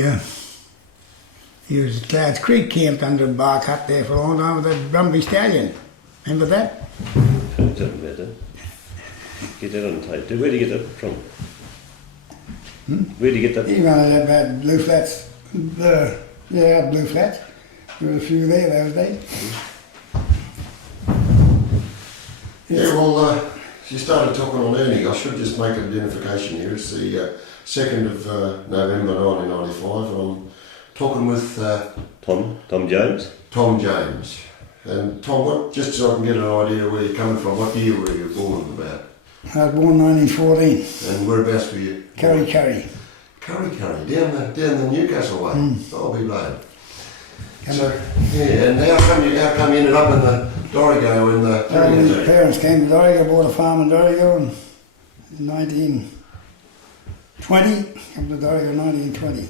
Yeah. He was at Clouds Creek, camped under a bark hut there for a long time with that Brumby stallion. Remember that? Tell me about that. Get that on tape. Where did you get that from? Where did you get that? He running about Blue Flats. Yeah, Blue Flats. There were a few there those days. Yeah, well, you started talking on Ernie. I should just make an identification here. It's the 2nd of November 1995. I'm talking with Tom Jones. Tom James. And Tom, what, just so I can get an idea where you're coming from, what year were you born about? I was born 1914. And whereabouts were you? Curry. Curry, down the Newcastle way. I'll be blowed. So, yeah, and how come you ended up in the Dorrigo in the... My parents came to Dorrigo, bought a farm in Dorrigo in 1920. Came to Dorrigo in 1920.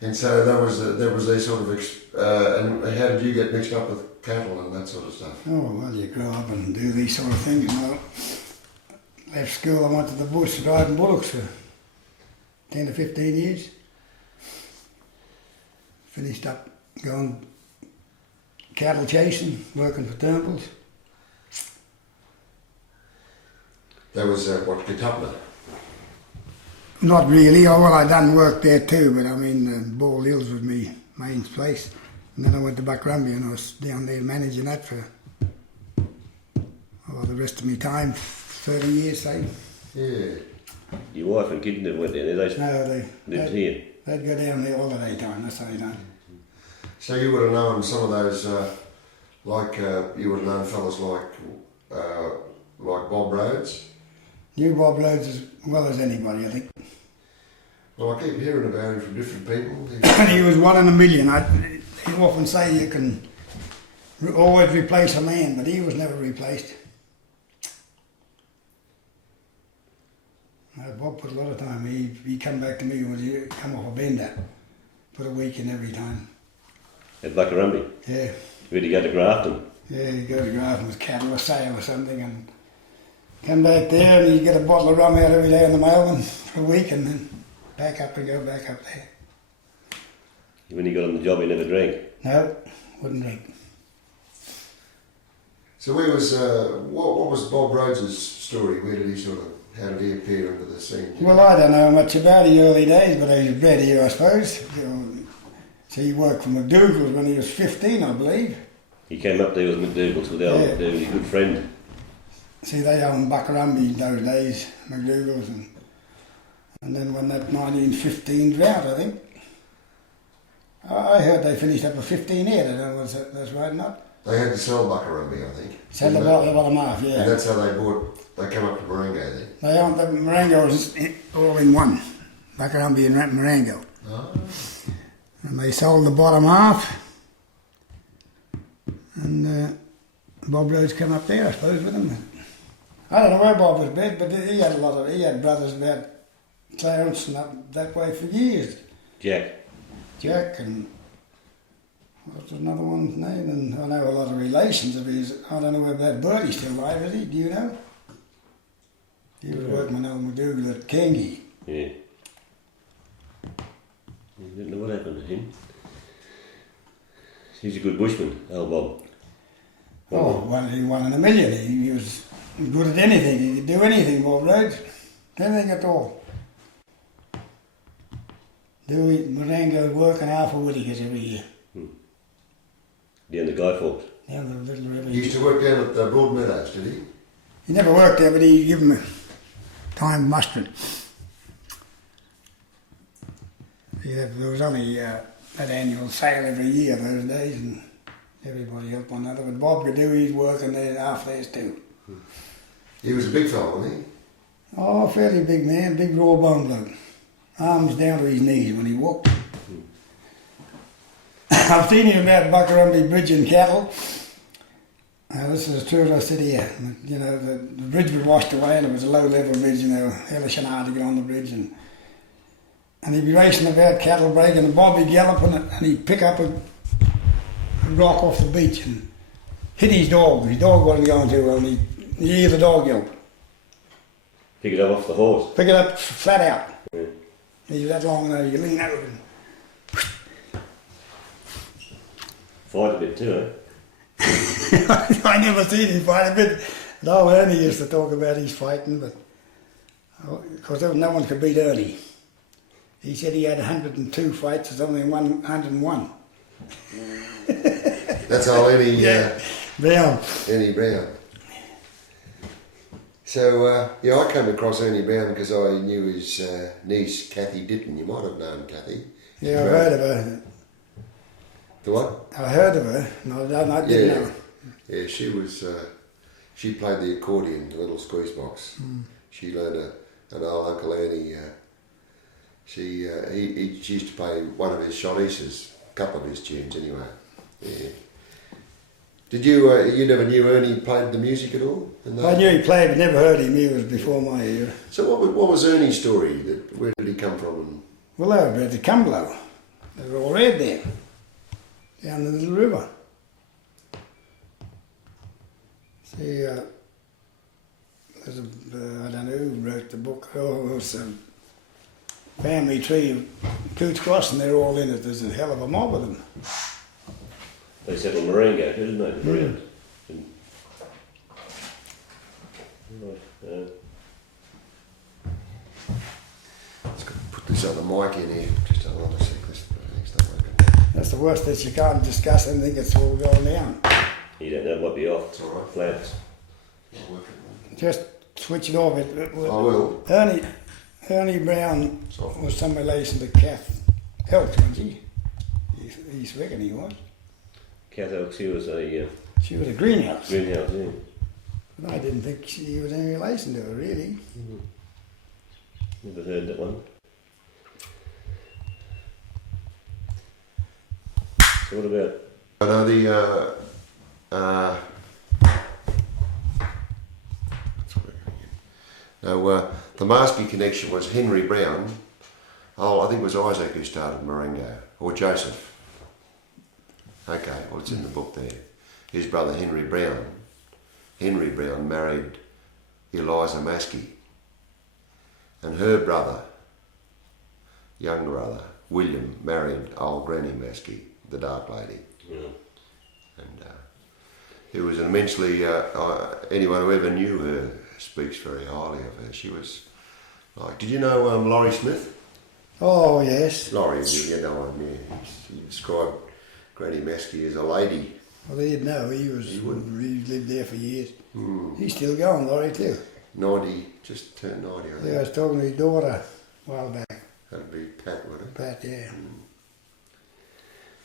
And so that was a sort of... and how did you get mixed up with cattle and that sort of stuff? Oh, well, you grow up and do these sort of things. Left school, I went to the bush driving bullocks for 10 to 15 years. Finished up going cattle chasing, working for Turnbull's. That was what, Catupna? Not really. Oh, well, I done work there too, but I mean, Ball Hills was my main place. And then I went to Buckrumby and I was down there managing that for the rest of my time, 30 years, say. Yeah. Your wife and kids never went down there? They lived here? They'd go down there holiday time, that's how they done. So you would have known some of those, you would have known fellas like Bob Rhodes? Knew Bob Rhodes as well as anybody, I think. Well, I keep hearing about him from different people. He was one in a million. They often say you can always replace a man, but he was never replaced. Bob put a lot of time. He come back to me when he come off a bender. Put a week in every time. At Buckarumby? Yeah. Where did you go to Grafton? Yeah, you go to Grafton with cattle or sale or something and come back there and you get a bottle of rum out every day in the mailman for a week and then back up and go back up there. When you got on the job, you never drank? No, wouldn't drink. So where was, what was Bob Rhodes' story? How did he appear into the scene? Well, I don't know much about the early days, but he was bred here, I suppose. So he worked for McDougall's when he was 15, I believe. He came up there with McDougall's with Al McDougall, his good friend. See, they owned Buckarumby in those days, McDougall's, and then when that 1915 drought, I think, I heard they finished up a 15 head. I don't know if that's right or not. They had to sell Buckarumby, I think. Sell the bottom half, yeah. And that's how they came up to Marengo then? They owned the Marengo was all in one, Buckarumby and Marengo. Oh. And they sold the bottom half, and Bob Rhodes came up there, I suppose, with him. I don't know where Bob was bred, but he had brothers about Clarence and up that way for years. Jack and what's another one's name? And I know a lot of relations of his. I don't know whether that Bertie's still alive, is he? Do you know? He was working with old McDougall at Kangi. Yeah. I don't know what happened to him. He's a good bushman, old Bob. He won in a million. He was good at anything. He could do anything, Bob Rhodes. Anything at all. Marengo working half a Whittakers every year. Down the Guy Fawkes? Down the little river. He used to work down at Broadmeadows, did he? He never worked there, but he gave him a time mustering. Yeah, there was only that annual sale every year those days, and everybody helped one another. But Bob could do his work and then half theirs too. He was a big fellow, wasn't he? Oh, fairly big man, big raw bone bloke. Arms down to his knees when he walked. I've seen him about Buckarumby Bridge and cattle. This is as true as I sit here. You know, the bridge was washed away and it was a low-level bridge, you know, hellish and hard to get on the bridge. And he'd be racing about cattle breaking and Bob would gallop and he'd pick up a rock off the beach and hit his dog. His dog wasn't going too well and he'd hear the dog yelp. Pick it up off the horse. Pick it up flat out. Yeah. He's that long now, you lean over and Fight a bit too, eh? I never seen him fight a bit. No, Ernie used to talk about his fighting, but because no one could beat Ernie. He said he had 102 fights or something, 101. That's all Ernie. Brown. Ernie Brown. So yeah, I came across Ernie Brown because I knew his niece Kathy Ditton. You might have known Kathy. Yeah, I've heard of her. The what? I heard of her. No, I didn't know. Yeah, she was. She played the accordion, the little squeeze box. She learned an old Uncle Ernie. He used to play one of his shawneeses, a couple of his tunes anyway. Yeah. Did you? You never knew Ernie played the music at all? I knew he played, but never heard him. He was before my era. So what was Ernie's story? Where did he come from? Well, they were at the Cumberlow. They were all red there, down the little river. See, there's I don't know who wrote the book. Oh, it was a family tree of Coots Cross, and they're all in it. There's a hell of a mob of them. They settled Marengo, didn't they? Around. Right. Let's put this on the mic in here. Just hold on a sec. This thing's not working. That's the worst, that you can't discuss anything. It's all going down. You don't know what be off. It's all right. Flats. It's not working. Just switch it off. I will. Ernie Brown was some relation to Kath Elks, wasn't he? He's reckon he was. Kath Elks, she was a She was a greenhouse. greenhouse, yeah. But I didn't think he was any relation to her, really. Never heard that one. So what about? I know the Marsky connection was Henry Brown. Oh, I think it was Isaac who started Marengo, or Joseph. Okay, well it's in the book there. His brother Henry Brown. Henry Brown married Eliza Maskey, and her brother, young brother, William, married old Granny Maskey, the dark lady. Yeah. And it was an immensely, anyone who ever knew her speaks very highly of her. She was like, did you know Laurie Smith? Oh, yes. Laurie, you know him, yeah. He described Granny Maskey as a lady. Well, he'd know. He lived there for years. Mm. He's still going, Laurie, too. 90, just turned 90, I think. Yeah, I was talking to his daughter a while back. That'd be Pat, wouldn't it? Pat, yeah.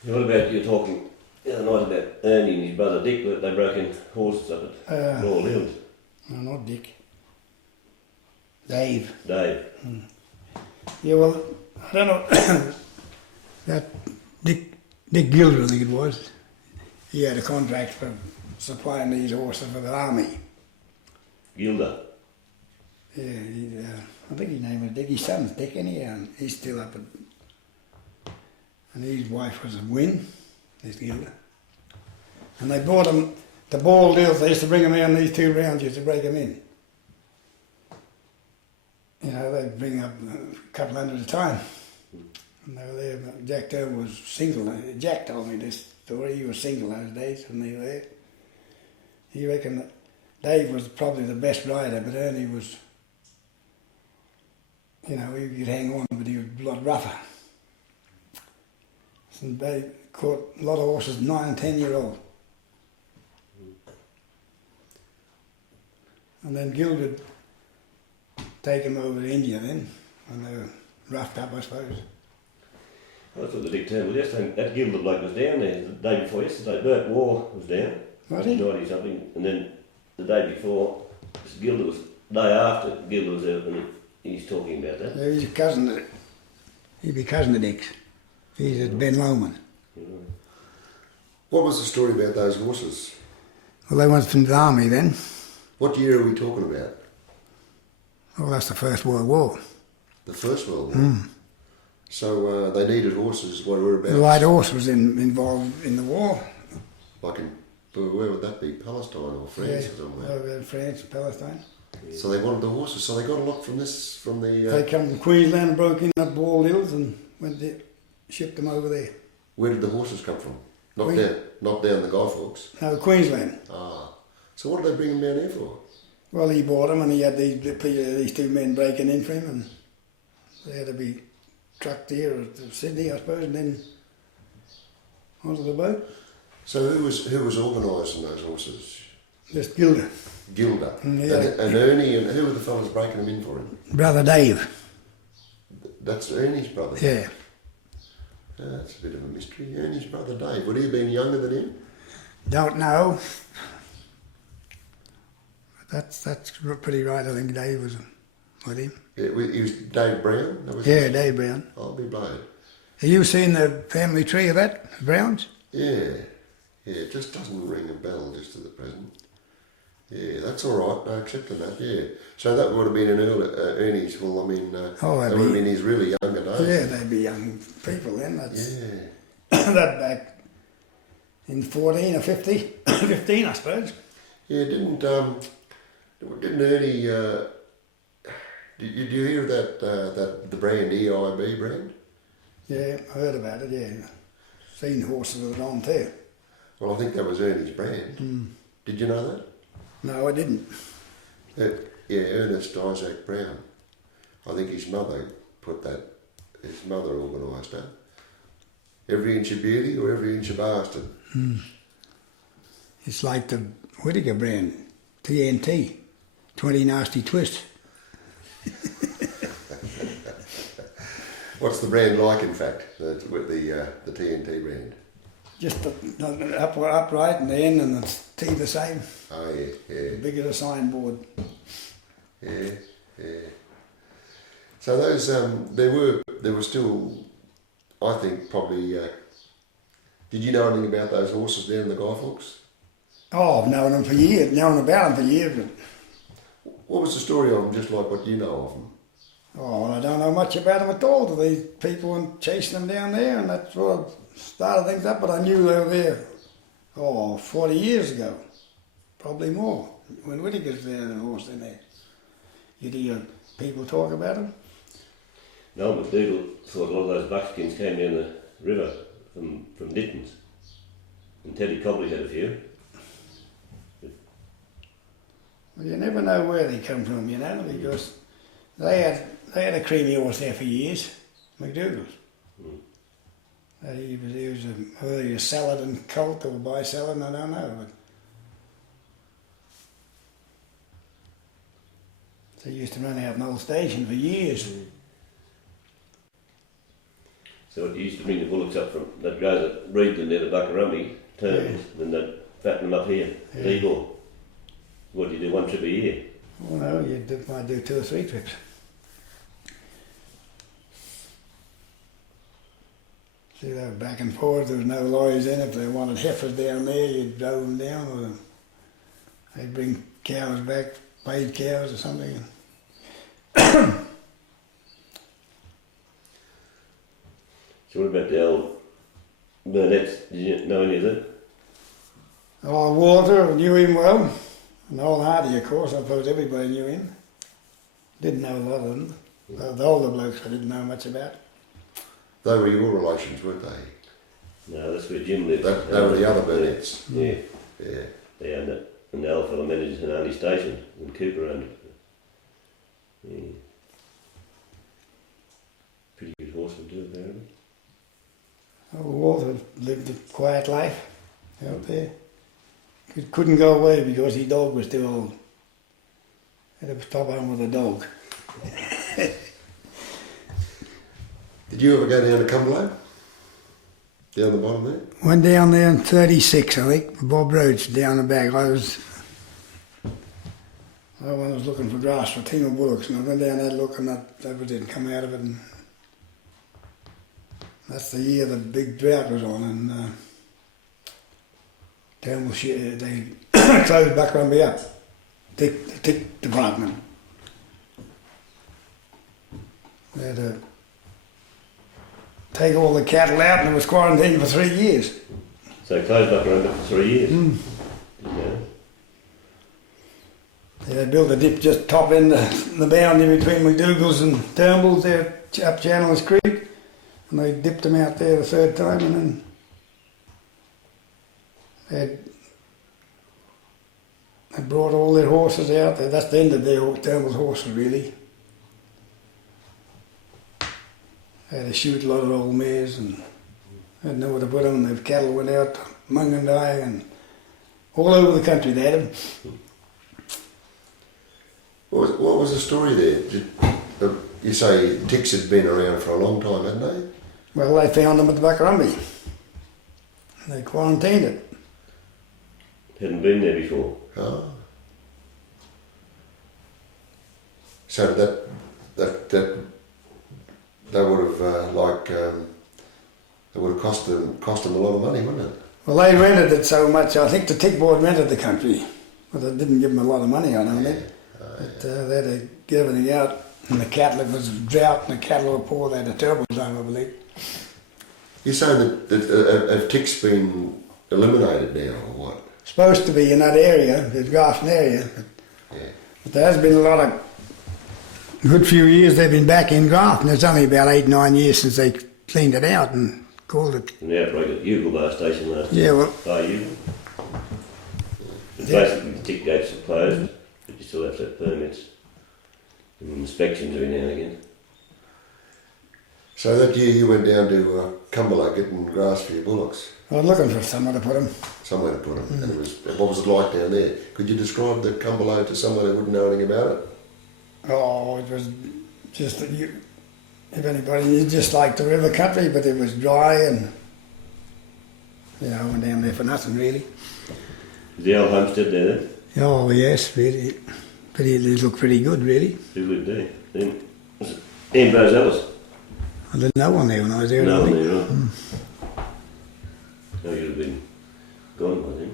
What about, you're talking the other night about Ernie and his brother Dick, that they broke in horses up at Norwell Hills. No, not Dick. Dave. Dave. Yeah, well, I don't know. That Dick Gilder, I think it was. He had a contract for supplying these horses for the army. Gilder. Yeah, I think his name was Dick. His son's Dick, anyhow, and he's still up at. And his wife was a Wynne, this Gilder. And they brought him the ball deals. They used to bring him in these 2 rounds, used to break him in. You know, they'd bring up a couple hundred at a time. And they were there. Jack Doe was single. Jack told me this story. He was single those days when they were there. He reckoned that Dave was probably the best rider, but Ernie was, you know, he could hang on, but he was a lot rougher. And they caught a lot of horses, 9 and 10-year-old. And then Gilbert take him over to India then, when they were roughed up, I suppose. I thought the Dick turned. Well, yesterday, that Gilder bloke was down there the day before yesterday. Bert War was down. Was he? 90 something. And then the day before, Gilder was, the day after, Gilder was out and he's talking about that. Yeah, he's a cousin. He'd be cousin of Dick's. He's at Ben Lomond. Yeah. What was the story about those horses? Well, they went from the army then. What year are we talking about? Well, that's the First World War. The First World War? So they needed horses, what were about? The light horse was involved in the war. Like in, where would that be? Palestine or France or somewhere? Over in France, Palestine. So they wanted the horses. So they got a lot from the. They come from Queensland, broke in at Bald Hills and went there, shipped them over there. Where did the horses come from? Not down the Guy Fawkes. No, Queensland. Ah. So what did they bring them down here for? Well, he bought them and he had these two men breaking in for him and they had to be trucked here to Sydney, I suppose, and then onto the boat. So who was organising those horses? Just Gilda. Gilda. Yeah. And Ernie, and who were the fellas breaking them in for him? Brother Dave. That's Ernie's brother? Yeah. That's a bit of a mystery. Ernie's brother Dave. Would he have been younger than him? Don't know. That's pretty right. I think Dave was with him. Yeah, he was Dave Brown? Dave Brown. I'll be blowed. Have you seen the family tree of that, the Browns? Yeah. Yeah, it just doesn't ring a bell just at the present. Yeah, that's all right. No, accepting that, yeah. So that would have been an early, Ernie's, well, I mean, that would have been his really younger days. Yeah, they'd be young people then. That's, yeah. that back in 14 or 15, I suppose. Yeah, didn't Ernie, did you hear that the brand EIB brand? Yeah, I heard about it, yeah. Seen horses with it on too. Well, I think that was Ernie's brand. Mm. Did you know that? No, I didn't. Yeah, Ernest Isaac Brown. I think his mother organised that. Every inch of beauty or every inch of bastard. Mm. It's like the Whittaker brand, TNT, 20 Nasty Twists. What's the brand like, in fact, with the TNT brand? Just the upright and the end and the T the same. Oh, yeah, yeah. Big as a signboard. Yeah, yeah. So those, there were still, I think, probably, did you know anything about those horses down in the Guy Fawkes? Oh, I've known them for years, known about them for years. But what was the story of them, just like what you know of them? oh, well, I don't know much about them at all. These people went chasing them down there, and that's what started things up. But I knew they were there, 40 years ago, probably more. When Whittaker's there, the horse in there. You'd hear people talk about them. No, but Dougal thought all those buckskins came down the river from Dittons. And Teddy Cobley had a few. Well, you never know where they come from, you know, because they had a creamy horse there for years, McDougall's. Mm. He was whether he was salad and colt or buy salad, I don't know. But so he used to run out in old station for years. Mm. So it used to bring the bullocks up from, they'd go to breed them there to Buckarummy, turns, then they'd fatten them up here, at Eagle. What do you do, one trip a year? Well, no, might do 2 or 3 trips. See, they were back and forth, there was no lorries in. If they wanted heifers down there, you drove them down, or they'd bring cows back, paid cows or something. So what about the old Burnett's? Did you know any of that? Oh, Walter, knew him well. And old Hardy, of course, I suppose everybody knew him. Didn't know a lot of them. The older blokes I didn't know much about. They were your relations, weren't they? No, that's where Jim lived. They were the other Burnetts. Yeah. Yeah. They owned it. And the old fellow managed an early station, and Cooper owned it. Yeah. Pretty good horseman too, apparently. Oh, Walter lived a quiet life out there. Couldn't go away because his dog was too old. Had to stop home with a dog. Did you ever go down to Cumberland? Down the bottom there? Went down there in 36, I think. Bob Rhodes down the back. I was looking for grass for a team of bullocks, and I went down there looking, that didn't come out of it. And that's the year the big drought was on, and terrible shit. They closed Buckarumby up. The tick department. They had to take all the cattle out, and it was quarantined for 3 years. So closed Buckarumby for 3 years? Mm. Yeah. Yeah, they built a dip just top in the boundary between McDougall's and Turnbull's there up Chandler's Creek, and they dipped them out there the third time, and then they brought all their horses out there. That's the end of their Turnbull's horses, really. They had to shoot a lot of old mares and they didn't know where to put them. Their cattle went out to Mungandai and all over the country they had them. What was the story there? You say ticks had been around for a long time, hadn't they? Well, they found them at the Buckarumby. They quarantined it. Hadn't been there before. Oh. So that they would have it would have cost them a lot of money, wouldn't it? Well, they rented it so much. I think the tick board rented the country, but they didn't give them a lot of money. I don't think. But they had to get everything out, and the cattle, it was a drought, and the cattle were poor. They had a terrible time, I believe. You're saying that have ticks been eliminated now, or what? Supposed to be in that area, the Grafton area, but there has been a lot of good few years they've been back in Grafton. It's only about 8-9 years since they cleaned it out and called it. And the outbreak at Ugle Bar Station last year. Yeah, well. By Ugle. Basically, the tick gates are closed, but you still have to have permits and inspections every now and again. So that year you went down to Cumberland getting grass for your bullocks? I was looking for somewhere to put them. Somewhere to put them. And what was it like down there? Could you describe the Cumberland to someone who wouldn't know anything about it? Oh, it was just that if anybody, you just like the river country, but it was dry and, I went down there for nothing really. Is the old homestead there then? Oh yes, really. It looked pretty good really. Who lived there? Then, was it Ian Ellis? I didn't know one there when I was there. No one there, right? No, you'd have been gone, I think.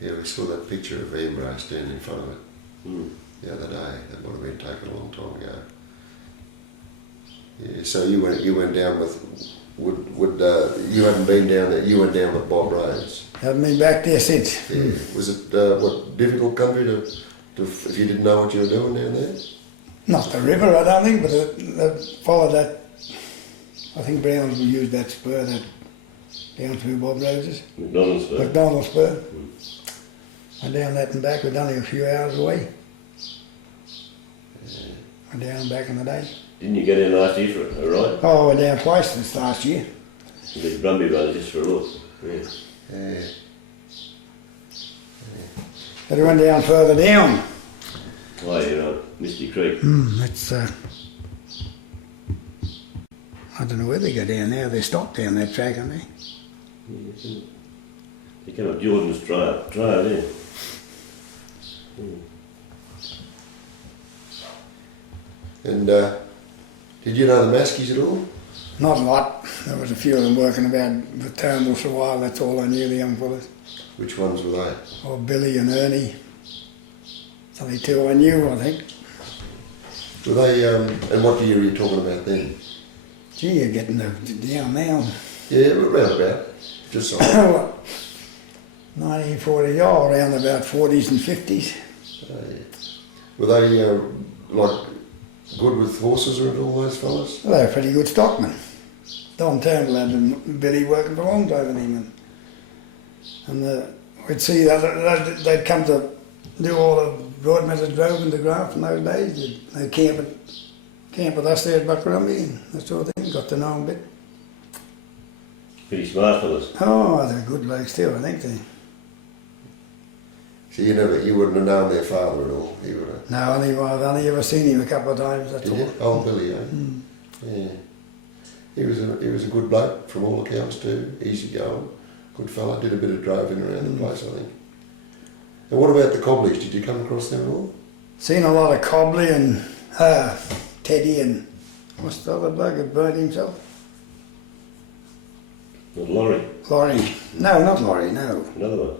Yeah, we saw that picture of Ambrose standing in front of it the other day. That would have been taken a long time ago. Yeah, so you went down with, you hadn't been down there, you went down with Bob Rhodes? Haven't been back there since. Yeah. Was it difficult country to if you didn't know what you were doing down there? Not the river, I don't think, but they followed that. I think Browns will use that spur that down through Bob Rose's. McDonald's spur. And down that and back, we're only a few hours away. And down and back in the day. Didn't you go down last year for a ride? Oh, we're down twice this last year. The Brumby ride just for a look. Yeah. But it went down further down. Oh, you're on Misty Creek. It's I don't know where they go down now. They stopped down that track, haven't they? They come up Jordan's Trail there. And did you know the Maskies at all? Not a lot. There was a few of them working about the Turnbull for a while. That's all I knew, the young fellas. Which ones were they? Oh, Billy and Ernie. It's only two I knew, I think. Were they, and what year are you talking about then? Gee, you're getting down now. Yeah, round about. Just so. 1940, around about 40s and 50s. Were they like good with horses or all those fellas? Well, they were pretty good stockmen. Don Turnbull had Billy working for a long time with him. And we'd see that they'd come to do all the Broadmeadows drove into Grafton in those days. They'd camp with us there at Buckarumby and that sort of thing. Got to know them a bit. Pretty smart fellas. Oh, they're good blokes too, I think they. So you wouldn't have known their father at all? You would have? No, I've only ever seen him a couple of times, that's all. Did you? Old Billy, eh? Yeah. He was a good bloke from all accounts too, easy going, good fella, did a bit of driving around the place, I think. And what about the Cobblies? Did you come across them at all? Seen a lot of Cobley and Teddy and what's the other bloke that burned himself? Not Laurie. Laurie. No, not Laurie, no. Another one.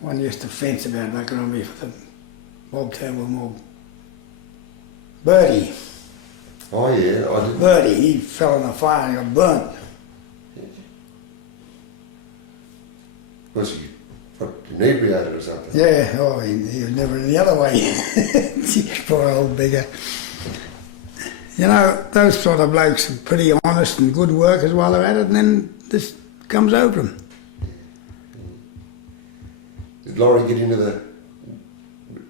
One used to fence about Buckarumby for the Bob Turnbull mob. Birdie. Oh yeah, I did. Birdie, he fell in a fire and got burnt. Was he? What, inebriated or something. Yeah, oh, he was never in the other way. Poor old beggar. You know, those sort of blokes are pretty honest and good workers while they're at it, and then this comes over them. Did Laurie get into the...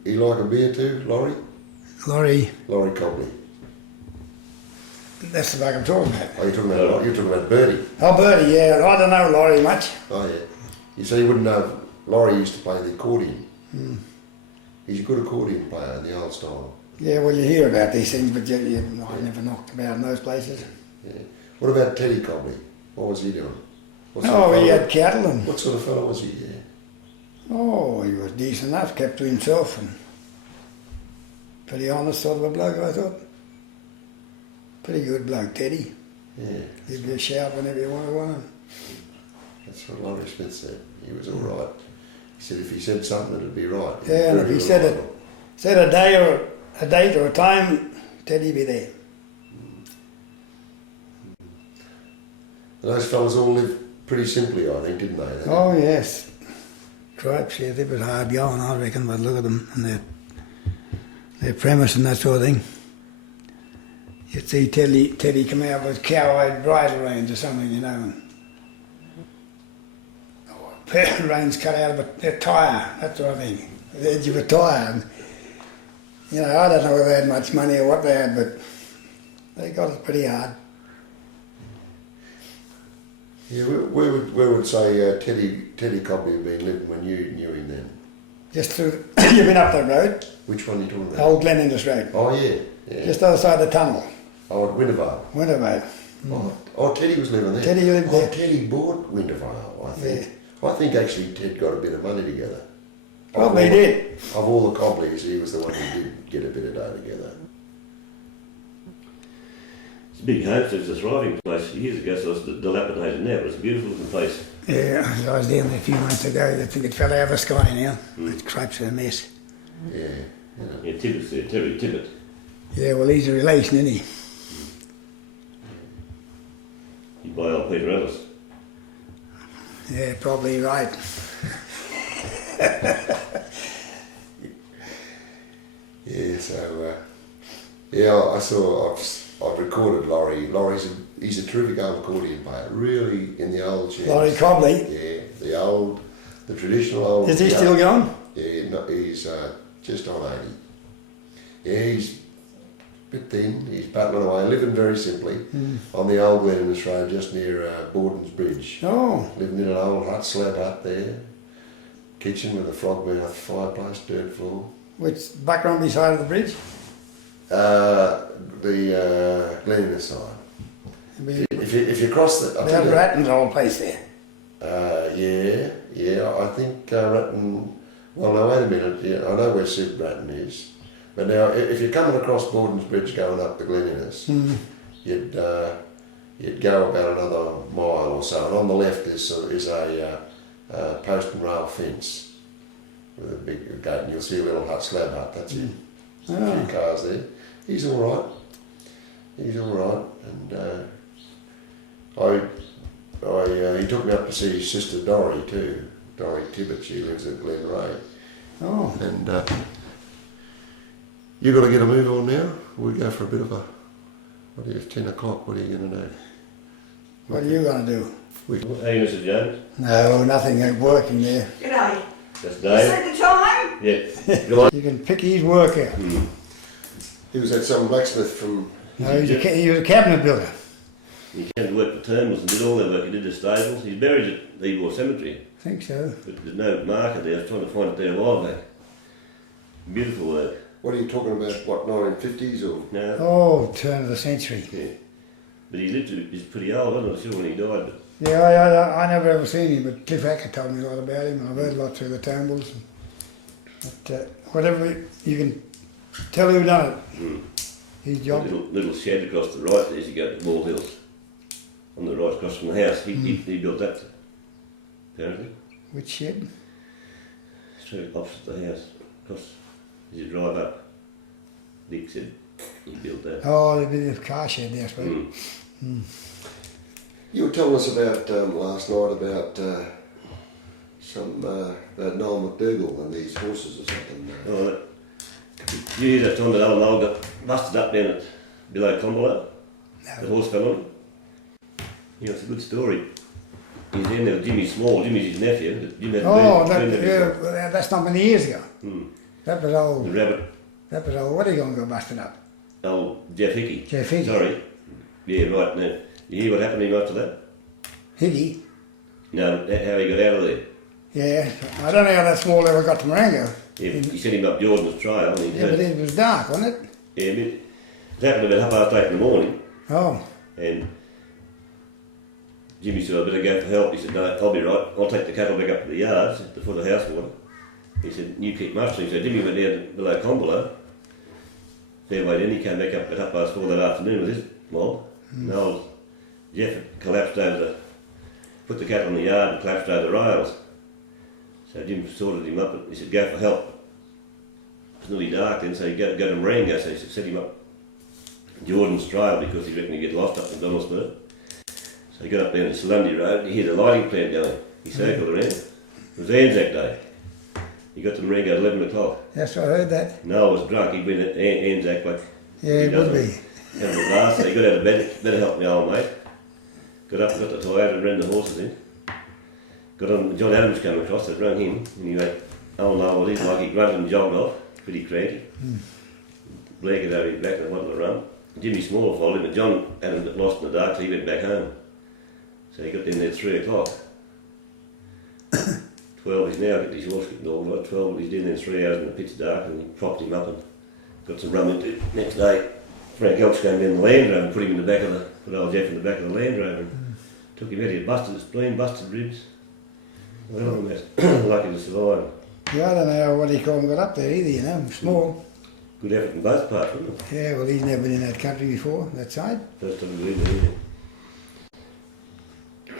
He like a beer too, Laurie? Laurie, Cobley. that's the bloke I'm talking about. Oh, you're talking about Bertie. Oh, Bertie, yeah, I don't know Laurie much. Oh, yeah. You see, you wouldn't know... Laurie used to play the accordion. Mm. He's a good accordion player in the old style. Yeah, well, you hear about these things, but I never knocked about in those places. Yeah. What about Teddy Cobley? What was he doing? He had cattle and... What sort of fellow was he? Yeah. Oh, he was decent enough, kept to himself, and pretty honest sort of a bloke, I thought. Pretty good bloke, Teddy. Yeah. Give you a shout whenever you want one. That's what Laurie Smith said. He was all right. He said if he said something, it'd be right. Yeah, and if he said a day or a date or a time, Teddy'd be there. And those fellas all lived pretty simply, I think, didn't they? Oh, yes. Tribes, yeah, they was hard going, I reckon, but look at them and their premise and that sort of thing. You'd see Teddy come out with cow-eyed bridle reins or something, you know, and a pair of reins cut out of a tyre, that sort of thing, the edge of a tyre. And, you know, I don't know whether they had much money or what they had, but they got it pretty hard. Yeah, where would say Teddy Cobley have been living when you knew him then? Just through, you've been up that road? Which one are you talking about? Old Glenindus Road. Oh, yeah. Just other side of the tunnel. Oh, at Wintervale. Wintervale. Oh, Teddy was living there. Teddy lived there. Teddy bought Wintervale, I think. Yeah. I think actually Ted got a bit of money together. Probably did. Of all the Cobleys, he was the one who did get a bit of dough together. It's a big homestead, it's a thriving place. Years ago, so it's dilapidated now, but it's a beautiful looking place. Yeah, I was down there a few months ago. I think it fell out of the sky now. It's crap's a mess. Yeah. Yeah, Tippett's there, Terry Tippett. Yeah, well, he's a relation, isn't he? You buy old Peter Ellis. Yeah, probably right. Yeah, so I've recorded Laurie. He's a terrific old accordion player, really in the old chairs. Laurie Cobley. Yeah, the traditional old. Is he still going? Yeah, no, he's just on 80. Yeah, he's a bit thin. He's battling away, living very simply on the old Glenindus Road, just near Borden's Bridge. Oh. Living in an old hut, slab hut there. Kitchen with a frog mouth, fireplace, dirt floor. Which background beside of the bridge? The Glenindus side. If you cross the... They have Ratton's old place there. Yeah, I think Ratton... Well, no, wait a minute. Yeah, I know where Sid Ratton is. But now, if you're coming across Borden's Bridge going up to Glenindus, you'd go about another mile or so, and on the left is a post and rail fence with a big gate, and you'll see a little hut, slab hut. That's it. A few cars there. He's all right. And he took me up to see his sister Dorrie too. Dorrie Tibbett. She lives at Glen Ray. Oh. And you got to get a move on now. We go for a bit of a. What are you? 10 o'clock. What are you going to do? What are you going to do? Hey, Mr. Jones. No, nothing. I'm working there. G'day. That's Is Dave. that the time? Yeah. Go on. You can pick his work out. He was at some blacksmith from. No, he was a cabinet builder. He came to work for Turnbulls and did all their work. He did the stables. He's buried at Ebor Cemetery. I think so. But there's no marker there. I was trying to find it there a while back. Beautiful work. What are you talking about? What, 1950s or? No. Oh, turn of the century. Yeah. But he lived to, he's pretty old. I'm not sure when he died, but Yeah, I never ever seen him, but Cliff Hacker told me a lot about him, and I've heard a lot through the Turnbulls. But whatever you can tell who done it. His job. little shed across the right there as you go to Wall Hills. On the right across from the house. He built that, apparently. Which shed? Straight opposite the house. Across as you drive up. Dick said he built that. Oh, the bit of car shed there, I suppose. You were telling us about last night about About Noel McDougall and these horses or something. Oh, you hear that time that Alan Noel got busted up down at below Combola? No. The horse fell on him? Yeah, it's a good story. He's in there with Jimmy Small. Jimmy's his nephew. But Jim had That's not many years ago. That was the old. rabbit. That was old. What are you going to go busted up? Old Jeff Hickey. Jeff Hickey. Sorry. Yeah, right. Now, you hear what happened to him after that? Hickey. No, how he got out of there. Yeah. I don't know how that small ever got to Marengo. Yeah, he sent him up Jordan's trail. And he Yeah, but it was dark, wasn't it? Yeah, it happened about 8:30 in the morning. Oh. And Jimmy said, I better go for help. He said, no, I'll be right. I'll take the cattle back up to the yards before the house water. He said, you keep mustering. So Jimmy went down below Combola. Fair way then, he came back up at 4:30 that afternoon with his mob. Nells, Jeff collapsed over put the cattle in the yard and collapsed over the rails. So Jim sorted him up and he said, go for help. It was nearly dark then, so he go to Marengo. So he said, set him up Jordan's trail because he reckoned he'd get lost up in Donaldsburg. So he got up down the Lundy Road and he heard the lighting plant going. He circled around. It was Anzac Day. He got to Marengo at 11 o'clock. Yes, I heard that. Noel was drunk. He'd been at Anzac like... Yeah, it would be. Having a glass, so he got out of bed. Better help me, old mate. Got up and got the Toyota and ran the horses in. Got on, John Adams came across, I rang him, and he went, oh no, well, he's like he grunted and jogged off, pretty cranky. Blair got over his back and wanted to run. Jimmy Small followed him, and John Adams got lost in the dark, so he went back home. So he got in there at 3 o'clock. 12, he's now got his horse getting all right, 12, he's in there 3 hours in the pitch dark, and he propped him up and got some rum into it. Next day, Frank Elks came in the Land Rover and put him in the back of the, put old Jeff in the back of the Land Rover and took him out. He had busted his spleen, busted ribs. Well, I'm lucky to survive. Yeah, I don't know what he called him got up there either, you know, small. Good effort in both parts, wasn't it? Yeah, well, he's never been in that country before, that side. First time we've been there.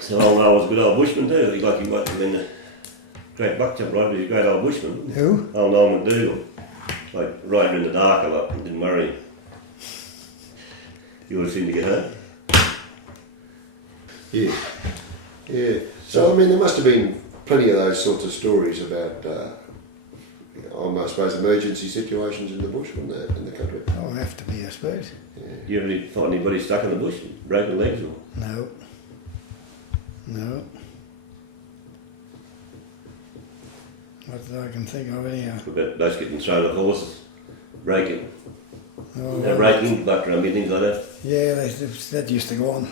So old Noel was a good old bushman too. He like he might have been a great buck jump rider, but he's a great old bushman. Who? Old Noel McDougall. Like riding in the dark a lot and didn't worry him. You would have seemed to get home. Yeah. Yeah. So, I mean, there must have been plenty of those sorts of stories about, I suppose, emergency situations in the bush, wouldn't there, in the country? Oh, have to be, I suppose. Yeah. Do you ever find anybody stuck in the bush, broken legs or? No. No. Not that I can think of anyhow. What about those getting thrown off horses, breaking? Oh, Breaking, buck rummy, things like that. yeah, that used to go on.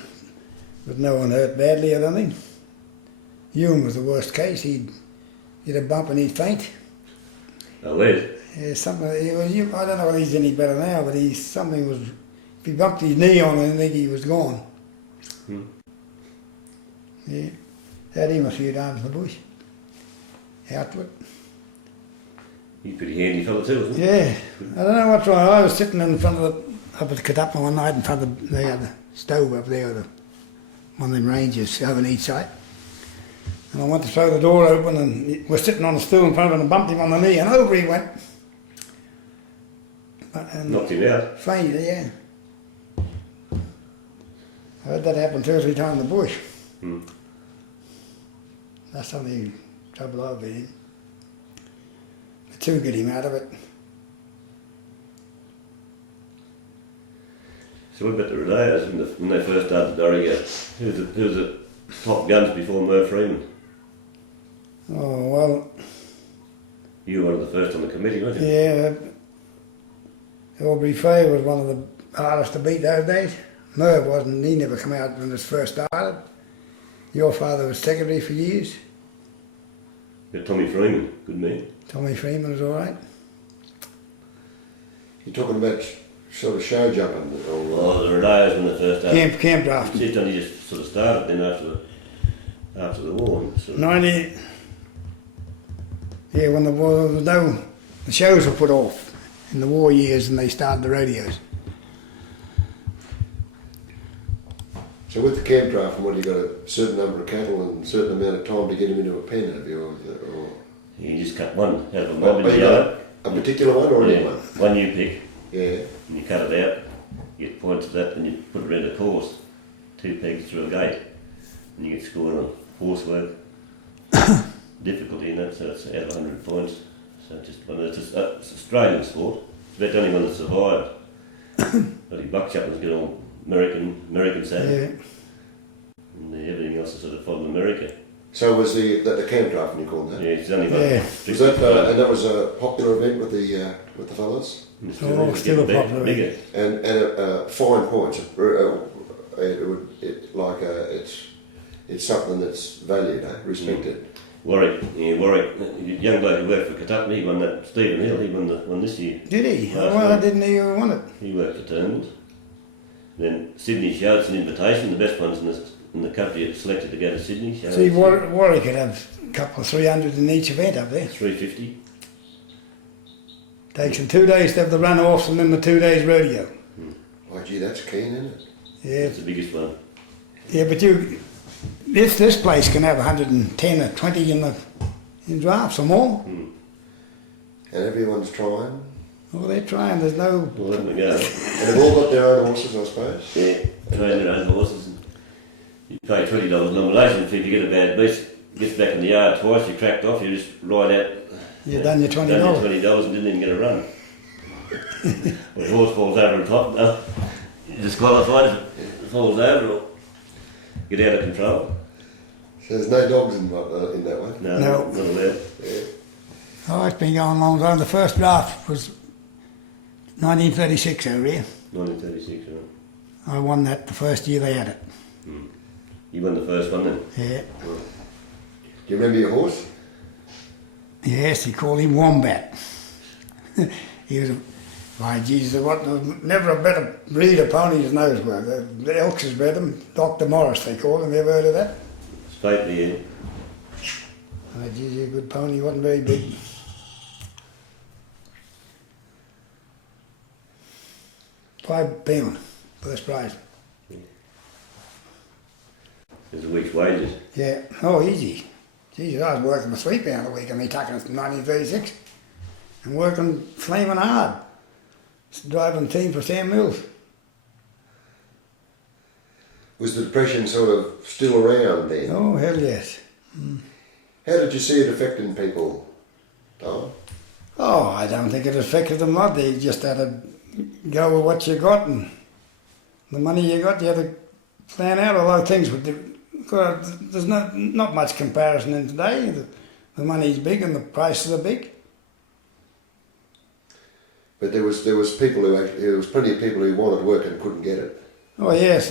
But no one hurt badly, I don't think. Hume was the worst case. He'd get a bump and he'd faint. Oh, lead. Yeah, something. I don't know whether he's any better now, but something was. If he bumped his knee on it, I think he was gone. Yeah, had him a few times in the bush. Out to it. He's a pretty handy fella too, isn't he? Yeah, I don't know what's wrong. I was sitting in front of up at Katapa one night in front of the stove up there, one of them ranges over on each side. And I went to throw the door open and we're sitting on a stool in front of him and bumped him on the knee and over he went. And knocked him out. fainted, yeah. I heard that happen 2 or 3 times in the bush. That's something trouble I've been in. The two get him out of it. So what about the Rodeos when they first started Dorrigo? Who was the top guns before Merv Freeman? Oh, well, You were one of the first on the committee, weren't you? yeah, Aubrey Fay was one of the hardest to beat those days. Merv wasn't, he never come out when it first started. Your father was secretary for years. Got Tommy Freeman, good man. Tommy Freeman was all right. You're talking about sort of show jumping? Oh, the Rodeos when they first started. Camp draft. Just only just sort of started then after the war. Sort of. 90, yeah, when the war, there was no, the shows were put off in the war years and they started the radios. So with the camp draft, what, you got a certain number of cattle and a certain amount of time to get them into a pen, have you? Or You just cut one out of a mob in you the got yard. a particular one or any one? One you pick, Yeah. and you cut it out, you get points of that, and you put it around a course, 2 pegs through a gate, and you get scored on horse work. difficulty in it, so it's out of 100 points. So it's Australian sport. It's about the only one that survived. Bloody buckshotting's got all American saddle. Yeah. And everything else is sort of from America. So was the camp draft, you called that? Yeah, it's only one. Yeah. Was that and that was a popular event with the fellas? Oh, still a popular bigger. And fine points. It's something that's valued, respected. Warwick, the young bloke who worked for Kentucky, he won that. Stephen Hill, he won this year. Did he? Last Well, year. I didn't know you won it. He worked for Turnbull's. Then Sydney Show, it's an invitation. The best ones in the country are selected to go to Sydney. Show. See, Warwick could have a couple of 300 in each event up there. 350. Takes them 2 days to have the run-offs and then the 2 days rodeo. Oh, gee, that's keen, isn't it? Yeah, That's the biggest one. yeah, but this place can have 110 or 20 in drafts or more. And everyone's trying. Oh, they're trying. There's no. Well, let them go. And they've all got their own horses, I suppose. Yeah, train their own horses. And you pay $20 nomination fee if you get a bad beast. Gets back in the yard twice, you're cracked off, you just ride out. You've done your $20. Done your $20 and didn't even get a run. When the horse falls over on top, no. You're disqualified if it falls over or get out of control. So there's no dogs in that one? No, No. not allowed. Yeah. Oh, it's been going a long time. The first draft was 1936 over here. 1936, right? I won that the first year they had it. You won the first one then? Yeah. Do you remember your horse? Yes, he called him Wombat. He was my Jesus, never a better breed of ponies than those were. The Elks bred them. Dr. Morris, they called him. You ever heard of that? Stately, yeah. Oh, geez, a good pony. He wasn't very big. £5, first prize. There's a week's wages. Yeah. Oh, easy. Jesus, I was working for £3 a week and they taken us in 1936. And working flaming hard. Driving team for Sam Mills. Was the Depression sort of still around then? Oh, hell yes. How did you see it affecting people, Tom? Oh, I don't think it affected them a lot. They just had to go with what you got and the money you got, you had to plan out a lot of things. But there's not much comparison in today. The money's big and the prices are big. But there was people who actually, there was plenty of people who wanted work and couldn't get it. Oh yes,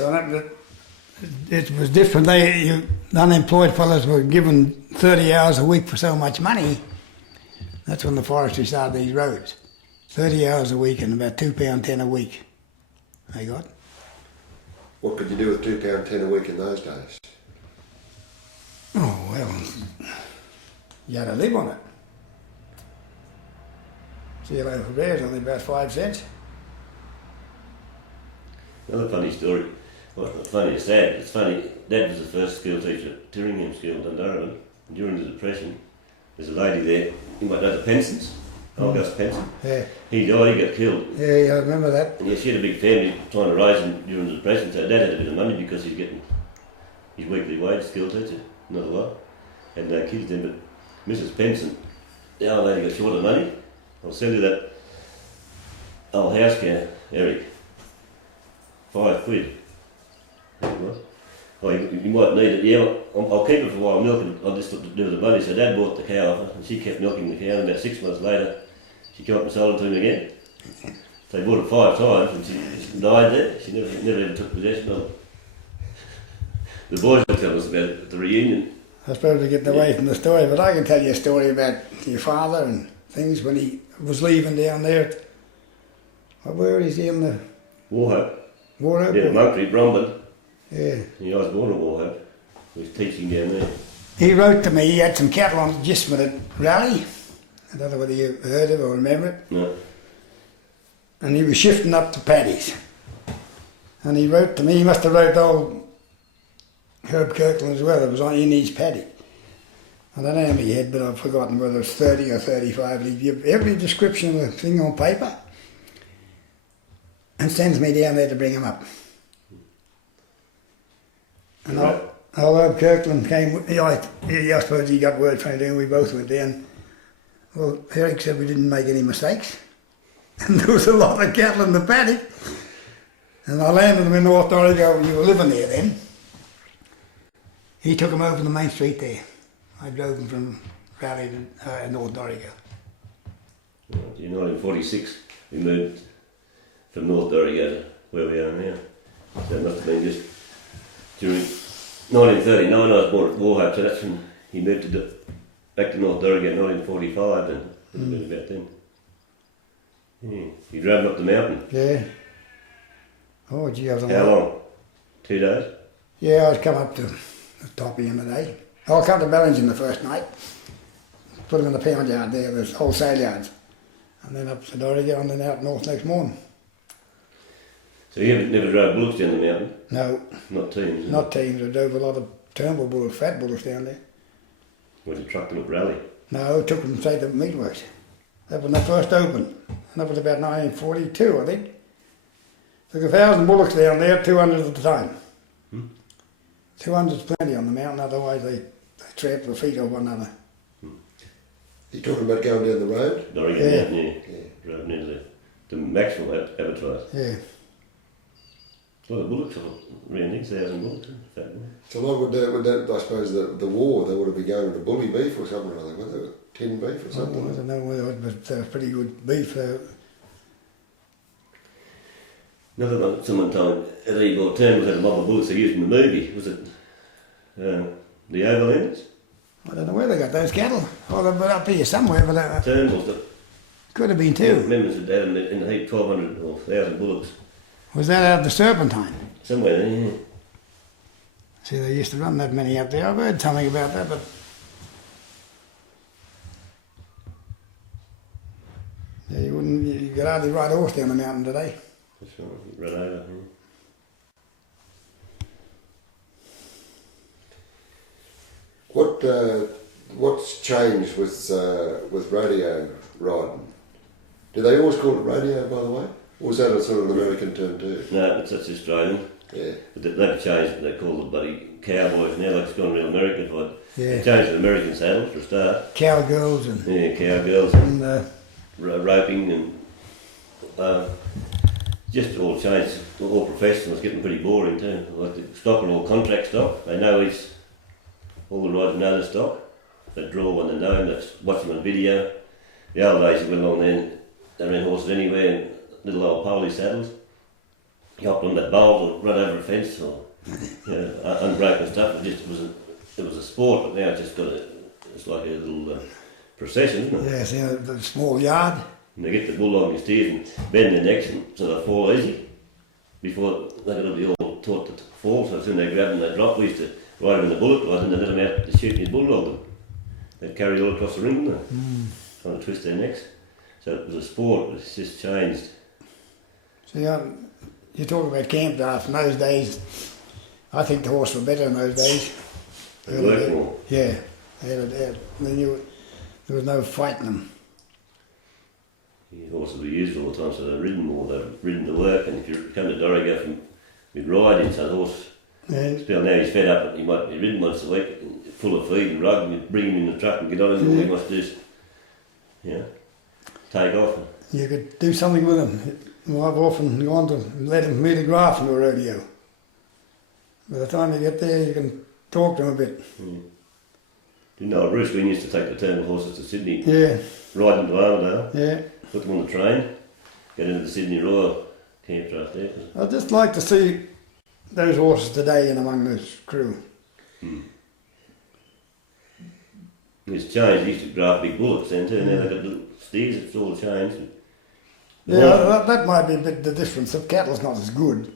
it was different. The unemployed fellas were given 30 hours a week for so much money. That's when the forestry started these roads. 30 hours a week and about £2.10 a week they got. What could you do with £2.10 a week in those days? Oh well, you had to live on it. CLO for bears only about 5 cents. Another funny story. Well, not funny, it's sad. It's funny. Dad was the first school teacher at Tyringham School in Dundurban. During the Depression, there's a lady there. You might know the Pensons. Gus Penson. Yeah. He died. He got killed. Yeah, I remember that. And yeah, she had a big family trying to raise him during the Depression. So Dad had a bit of money because he's getting his weekly wage, school teacher, not a lot. Had no kids then, but Mrs. Penson, the old lady got short of money. I'll sell you that old house cow, Eric. £5. What? Oh, you might need it. Yeah, I'll keep it for a while milking. I'll just do with the money. So Dad bought the cow off her, and she kept milking the cow. And about 6 months later, she came up and sold it to him again. So he bought it 5 times, and she died there. She never even took possession of it. The boys will tell us about it at the reunion. I suppose we're getting away from the story, but I can tell you a story about your father and things when he was leaving down there. Where is he in the Warhope. Warhope? Yeah, Monkey, Bromban. Yeah. Yeah, I was born in Warhope. He was teaching down there. He wrote to me, he had some cattle on adjustment at Raleigh. I don't know whether you heard of it or remember it. No. And he was shifting up to Paddy's. And he wrote to me, he must have wrote old Herb Kirkland as well, it was in his paddy. I don't know how many he had, but I've forgotten whether it's 30 or 35. He'd give every description of the thing on paper and sends me down there to bring him up. And Herb Kirkland came, I suppose he got word from him, we both went down. Well, Eric said we didn't make any mistakes. And there was a lot of cattle in the paddock. And I landed them in North Dorigo, you were living there then. He took them over the main street there. I drove them from Raleigh to North Dorigo. In 1946, we moved from North Dorigo to where we are now. So it must have been just during 1939 I was born at Warhope, so that's when he moved back to North Dorigo in 1945 and it was about then. Yeah. You drove up the mountain? Yeah. Oh gee, I was How long? 2 days? Yeah, I was come up to the top of the day. I'll come to Bellingen the first night. Put them in the pound yard there, there's wholesale yards. And then up to Dorigo and then out north next morning. So you never drove bullocks down the mountain? No. Not teams? Not teams, I drove a lot of Turnbull bullocks, fat bullocks down there. Was you trucked them up Raleigh? No, took them straight to meatworks. That was when they first opened. And that was about 1942, I think. Took 1,000 bullocks down there, 200 at the time. 200's plenty on the mountain, otherwise they tramp the feet of one another. You talking about going down the road? Dorigo Mountain, yeah. Drove near the Maxwell abattoirs. Yeah. A lot of bullocks, around 6,000 bullocks. Fat bullocks. So like would that, I suppose, the war, they would have been going to bully beef or something or other, would they? Tin beef or something? I don't know whether it was pretty good beef. Another one, someone told at Ebor Turnbull had a mob of bullocks they used in the movie. Was it the Overlanders? I don't know where they got those cattle. Oh, they've been up here somewhere, but Turnbull's could have been two. Members had had them in the heap, 1,200 or 1,000 bullocks. Was that out of the Serpentine? Somewhere there, yeah. See, they used to run that many up there. I've heard something about that, but yeah, you could hardly ride a horse down the mountain today. That's right, run over, yeah. What's changed with rodeo riding? Do they always call it rodeo, by the way? Or was that a sort of an American term too? No, that's Australian. Yeah. But they've changed it. They call the bloody cowboys now. Like it's gone real American. Yeah. They changed the American saddles for a start. Cowgirls and Yeah, cowgirls and roping and just all changed. All professional. It's getting pretty boring too. Like the stock are all contract stock. They know all the riders know the stock. They draw when they know them. They watch them on video. The old days you went along then, they ran horses anywhere in little old poly saddles. You hopped on that bowl or run over a fence or unbroken stuff. It was a sport, but now it's like a little procession, isn't it? yeah, see the small yard. And they get the bull on your steers and bend their necks so they fall easy. Before they're going to be all taught to fall, so as soon as they grab them they drop. We used to ride them in the bullock ride and then let them out to shoot his bulldog. They'd carry all across the ring, wouldn't they? Trying to twist their necks. So it was a sport, but it's just changed. See, you talk about camp draft in those days. I think the horse were better in those days. They worked more. Yeah, there was no fighting them. The horses were used all the time, so they've ridden more. They've ridden to work, and if you come to Dorigo from with riding, so the horse. Still now he's fed up, and he might be ridden once a week, full of feed and rug, and you bring him in the truck and get on him, and he must just, take off. You could do something with them. I've often gone to let them meet a graph in a rodeo. By the time you get there, you can talk to them a bit. You know, Bruce Wynne used to take the Turnbull horses to Sydney, Yeah, ride them to Armadale, yeah. put them on the train, get into the Sydney Royal camp draft there. I'd just like to see those horses today in among this crew. It's changed. They used to draft big bullocks then too. Now they've got little steers. It's all changed. Yeah, that might be a bit the difference. The cattle's not as good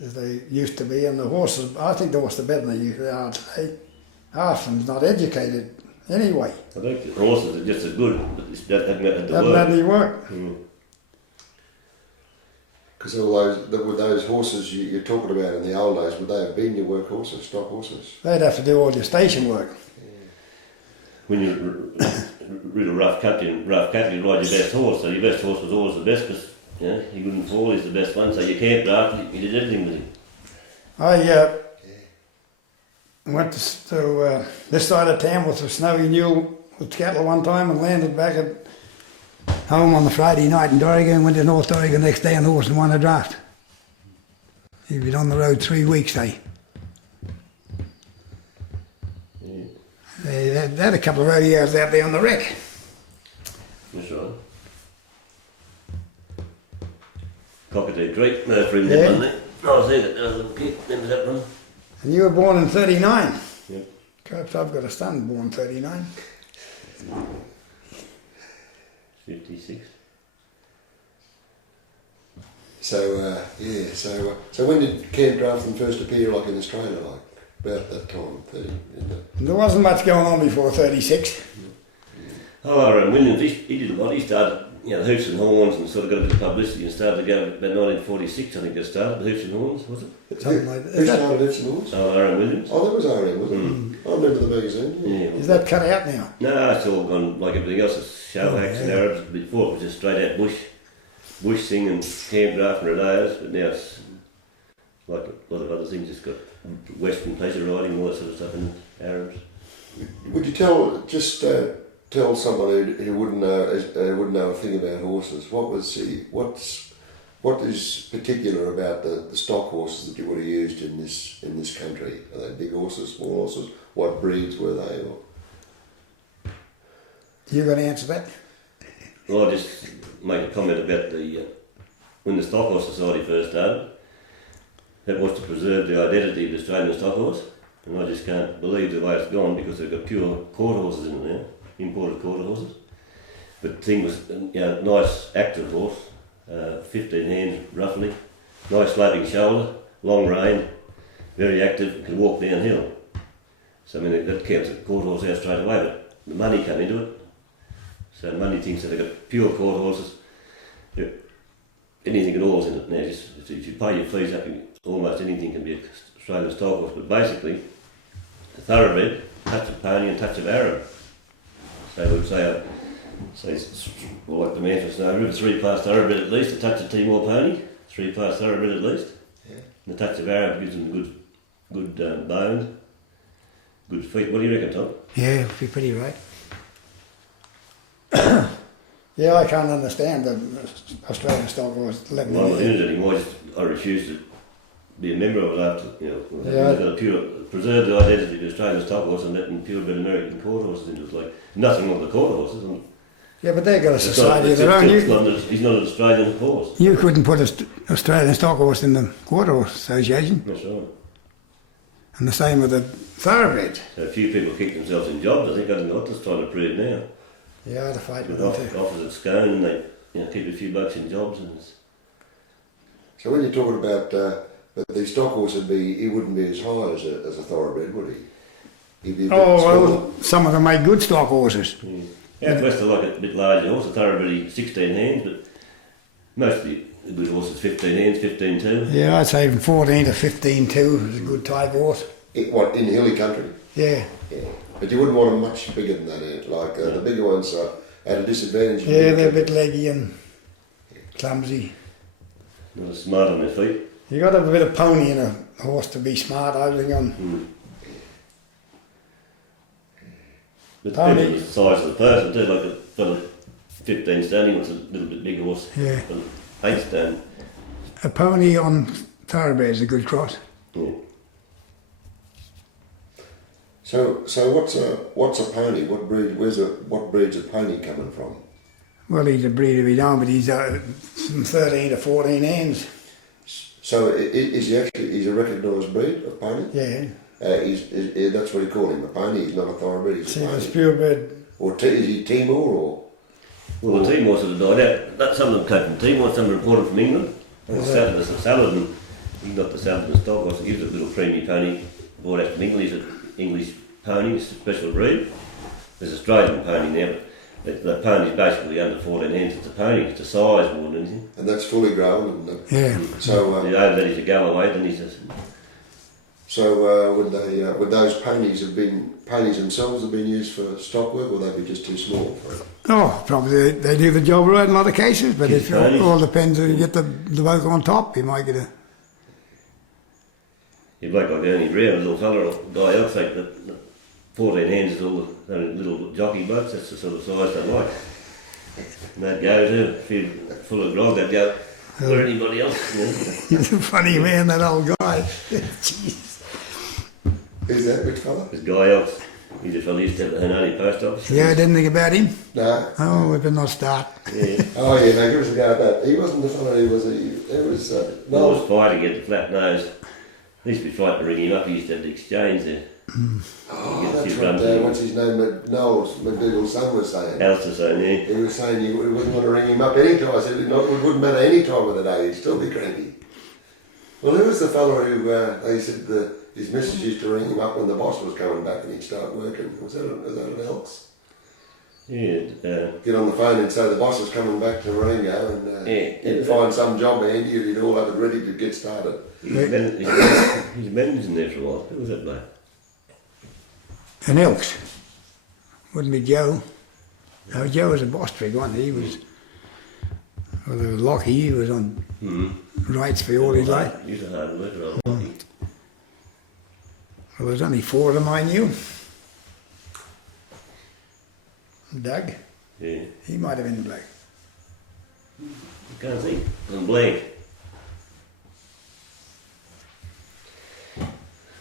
as they used to be, and the horses, I think the horses are better than they are today. Half of them's not educated anyway. I think the horses are just as good, but they haven't had the Haven't work. had any work. Because with those horses you're talking about in the old days, would they have been your work horses, stock horses? They'd have to do all your station work. When you're real rough country, you ride your best horse. So your best horse was always the best because he wouldn't fall. He's the best one. So you can't draft. You did everything with him. went to this side of town with a snowy mule with cattle one time and landed back at home on the Friday night in Dorrigo and went to North Dorrigo the next day on the horse and won a draft. He'd been on the road 3 weeks, eh? Yeah. They had a couple of rodeos out there on the wreck. That's right. Cockatoo Creek, no from Yeah. that one there. I was there, that little kid, remember that one? And you were born in 39. Yep. Perhaps I've got a son born 39. 56. So so when did Camp Drafton first appear, like in Australia, like about that time, 30? There wasn't much going on before 36. Oh, Aaron Williams, he did a lot. He started, the Hoots and Horns and sort of got a bit of publicity and started to go about 1946, I think it started, the Hoots and Horns, was it? Something like that. Who started Hoots and Horns? Oh, Aaron Williams. Oh, that was RM, wasn't it? I remember the magazine. Yeah. Is that cut out now? No, it's all gone like everything else. It's show acts and Arabs. Before it was just straight out bush singing, camp draft and rodeos, but now it's like a lot of other things. It's got Western pleasure riding, all that sort of stuff, and Arabs. Would you tell someone who wouldn't know a thing about horses? What is particular about the stock horses that you would have used in this country? Are they big horses, small horses? What breeds were they? Or? You got to answer that? Well, I just make a comment about when the Stock Horse Society first started. That was to preserve the identity of the Australian stock horse, and I just can't believe the way it's gone because they've got pure quarter horses in it now, imported quarter horses. But the thing was, nice active horse, 15 hands roughly, nice sloping shoulder, long rein, very active, can walk downhill. So I mean that counts a quarter horse out straight away, but the money came into it. So the money thinks that they've got pure quarter horses, anything at all is in it now. Just if you pay your fees up, almost anything can be an Australian stock horse. But basically, a thoroughbred, touch of pony and touch of Arab. So we'd say well, like the Manchester Snow River, 3-class thoroughbred at least, a touch of Timor pony, 3-class thoroughbred at least. Yeah. And the touch of Arab gives them good bones, good feet. What do you reckon, Tom? Yeah, you're pretty right. Yeah, I can't understand the Australian stock horse. I'm not in it anymore. I refuse to be a member of it after, Yeah. got to preserve the identity of the Australian stock horse and letting purebred American quarter horses into it. Like nothing wrong with the quarter horses. Yeah, but they've got a society of their own. He's not an Australian horse. You couldn't put an Australian stock horse in the Quarter Horse Association. That's right. And the same with the thoroughbreds. So a few people kick themselves in jobs. I think I'm not just trying to prove now. Yeah, I had a fight with With them too. offers at Scone and they keep a few bucks in jobs. And So when you're talking about the stock horse he wouldn't be as high as a thoroughbred, would he? He'd be a bit smaller. Well, some of them make good stock horses. Out west I like a bit larger horse, a thoroughbred 16 hands, but most of the good horses 15 hands, 15-2. Yeah, I'd say from 14 to 15 too is a good type horse. In hilly country? Yeah. Yeah. But you wouldn't want them much bigger than that, like the bigger ones are at a disadvantage. Yeah, they're a bit leggy and clumsy. Not as smart on their feet. You got to have a bit of pony in a horse to be smart, I think. But depends on the size of the person too, like a fella 15 stone, he wants a little bit bigger horse. Yeah. 8 stone. A pony on thoroughbred is a good cross. Yeah. So what's a pony? What breed's a pony coming from? Well, he's a breed of his own, but he's from 13 to 14 hands. So he's a recognised breed of pony? Yeah. That's what you call him, a pony. He's not a thoroughbred. He's See, a it's pony. purebred. Or is he Timor or? Well, the Timor sort of died out. Some of them came from Timor, some were imported from England. There's a salad, and he got the salad and stock horse. He gives it a little creamy pony brought out from England. He's an English pony, it's a special breed. There's Australian pony now, but the pony's basically under 14 hands. It's a pony, it's a size more than anything. And that's fully grown. And, Yeah. So over that he's a Galloway, then he's a... So would those ponies themselves have been used for stock work, or would they be just too small for it? Oh, probably they do the job right in a lot of cases, but Kids it all depends if you get the bloke on top, you might get a... You'd like Ernie Brown, a little fella, guy else, like the 14 hands is all the little jockey boats, that's the sort of size they like. And they'd go too, a few full of grog, they'd go, or anybody else. You know? He's a funny man, that old guy. Jeez. Who's that, which fella? This guy else, he's a fella, he used to have the Hanani post office. You heard anything about him? No. Oh, we better not start. Yeah. Oh yeah, no, give us a go at that. He wasn't the fella who was he? It was Well, I was fighting to get the flat nose. I used to be frightened to ring him up, he used to have the exchange there. Oh, that's right. What's his name? Nells, McDougall's son was saying. Alistair saying, yeah. He was saying you wouldn't want to ring him up any time. I said it wouldn't matter any time of the day. He'd still be cranky. Well, who was the fella who they said his missus used to ring him up when the boss was coming back and he'd start working? Was that an else? Yeah. Get on the phone and say the boss is coming back to Marengo and he'd find some job handy and he'd all have it ready to get started. His man's in there for a while. Who was that bloke? And Elks. Wouldn't be Joe. No, Joe was a boss trig one. He was, well, there was Lockie, he was on rights for all his life. He was a hard worker on Lockie. Well, there's only 4 of them I knew. Doug, Yeah. he might have been the bloke. I can't think. I'm blank.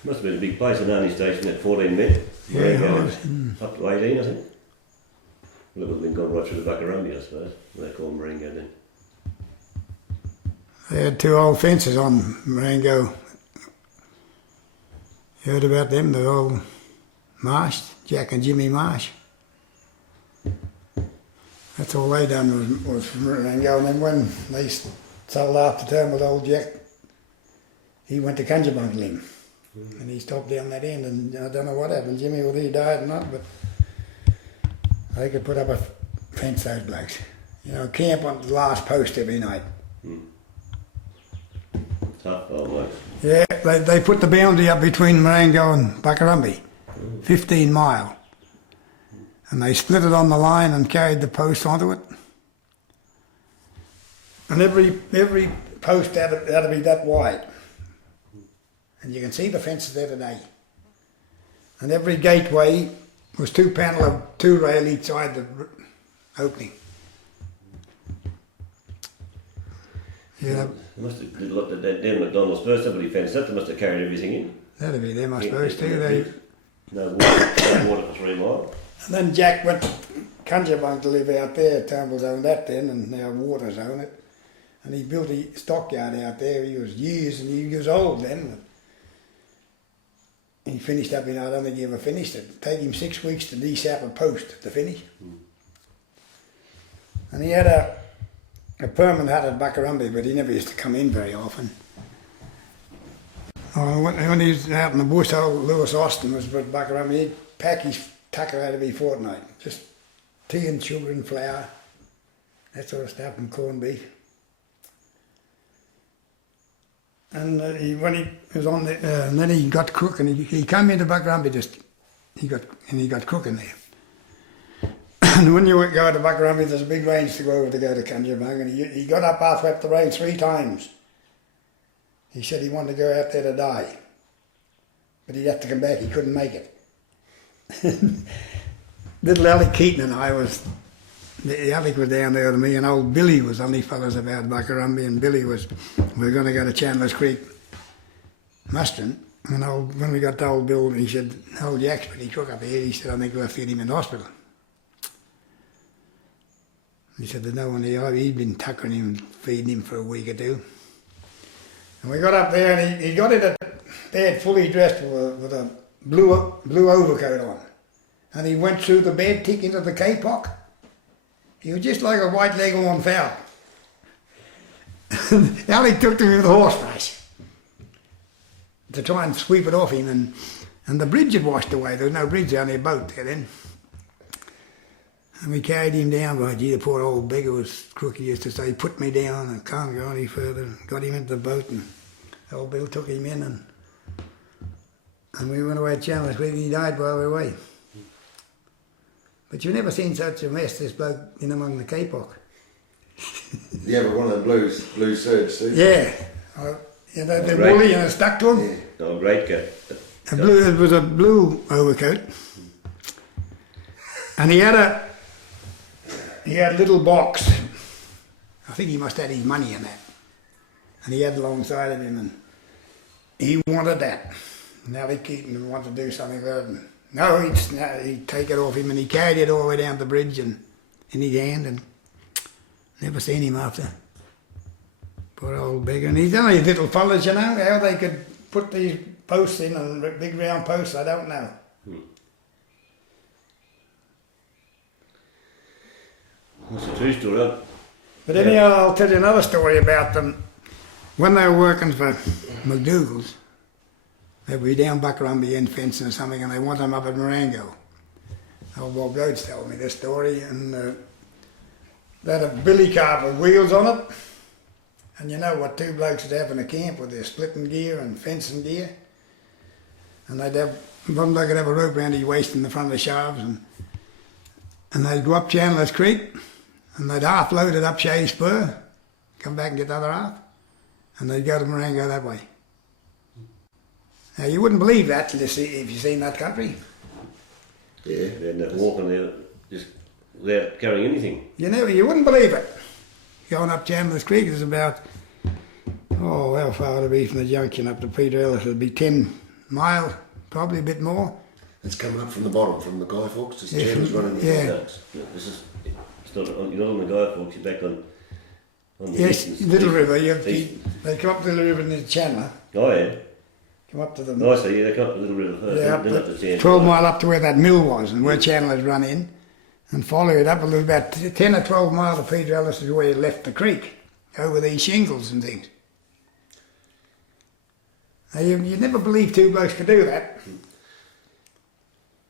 Must have been a big place, an army station at 14 men. Yeah, it was. Up to 18, I think. Well, it would have been gone right through the Buckarumbi, I suppose. They call Marengo then. They had 2 old fences on Marengo. You heard about them, the old Marsh, Jack and Jimmy Marsh. That's all they done was from Marengo. And then when they sold after term with old Jack, he went to Kunjabungalim. And he stopped down that end, and I don't know what happened, Jimmy, whether he died or not, but they could put up a fence, those blokes. You know, camp on the last post every night. Tough old blokes. Yeah, they put the boundary up between Marengo and Buckarumbi, 15 mile. And they split it on the line and carried the post onto it. And every post had to be that wide. And you can see the fences there today. And every gateway was 2 panel of 2 rail each side the opening. Yeah. They must have looked at that down McDonald's first, somebody fenced that, they must have carried everything in. That'd be them, I suppose, too. No water for 3 miles. And then Jack went to Kunjabung to live out there. Turnbull's owned that then, and now Waters own it. And he built a stockyard out there. He was years, and he was old then. He finished up, I don't think he ever finished it. It'd take him 6 weeks to de-sap a post to finish. And he had a permanent hut at Buckarumbi, but he never used to come in very often. When he was out in the bush, old Lewis Austin was at Buckarumbi, he'd pack his tucker out every fortnight. Just tea and sugar and flour, that sort of stuff, and corned beef. And when he was on the, and then he got cook, and he came into Buckarumbi he got cooking there. And when you go to Buckarumbi, there's a big range to go over to go to Kunjabung, and he got up halfway up the range 3 times. He said he wanted to go out there to die, but he'd have to come back. He couldn't make it. Little Alec Keaton and I Alec was down there with me, and old Billy was only fellas about Buckarumbi, and we were going to go to Chandler's Creek mustering, and when we got to old Bill, he said, old Jack's pretty crook up here, he said, I think we'll have to get him in hospital. He said, there's no one here, he'd been tuckering him and feeding him for a week or 2. And we got up there, and he got in a bed fully dressed with a blue overcoat on, and he went through the bed, tick into the K-pock. He was just like a white leghorn fowl. Alec took to him with a horse brush to try and sweep it off him, and the bridge had washed away. There was no bridge, only a boat there then. And we carried him down, but gee, the poor old beggar was crook. He used to say, put me down, I can't go any further. Got him into the boat, and old Bill took him in, and we went away to Chandler's Creek, and he died while we were away. But you've never seen such a mess, this bloke in among the K-pock. Yeah, but one of the blue serge suits. Yeah. You know, they're woolly and it's stuck to them. Yeah. Oh, great coat. It was a blue overcoat. And he had a little box. I think he must have had his money in that. And he had it alongside of him, and he wanted that. Now they keep him want to do something with it. No, he'd take it off him, and he carried it all the way down the bridge and in his hand, and never seen him after. Poor old beggar. And he's only little fellas, you know, how they could put these posts in, and big round posts, I don't know. That's a true story. But anyhow, I'll tell you another story about them. When they were working for McDougall's, they'd be down Buckarumby end fencing or something, and they want them up at Marengo. Old Bob Rhodes told me this story, and they had a billy cart with wheels on it. And you know what two blokes would have in a camp with their splitting gear and fencing gear? And they'd have, one bloke would have a rope around his waist in the front of the shafts, and they'd go up Chandler's Creek, and they'd half load it up Shea Spur, come back and get the other half, and they'd go to Marengo that way. Now you wouldn't believe that till if you've seen that country. Yeah, they had walking there just without carrying anything. You wouldn't believe it. Going up Chandler's Creek is about, how far would it be from the junction up to Peter Ellis? It'd be 10 miles, probably a bit more. It's coming up from the bottom, from the Guy Fawkes. This Chandler's running the This is, it's not on, you're not on the Guy Fawkes, you're back on the yes, eastern, Little River. They come up to Little River near Chandler. Oh yeah. Come up to the... Oh, I see, they come up to Little River first. Yeah, then up to Chandler. 12 mile up to where that mill was and where Chandler's run in, and follow it up a little, about 10 or 12 miles to Peter Ellis is where you left the creek, over these shingles and things. Now, you never believe two blokes could do that.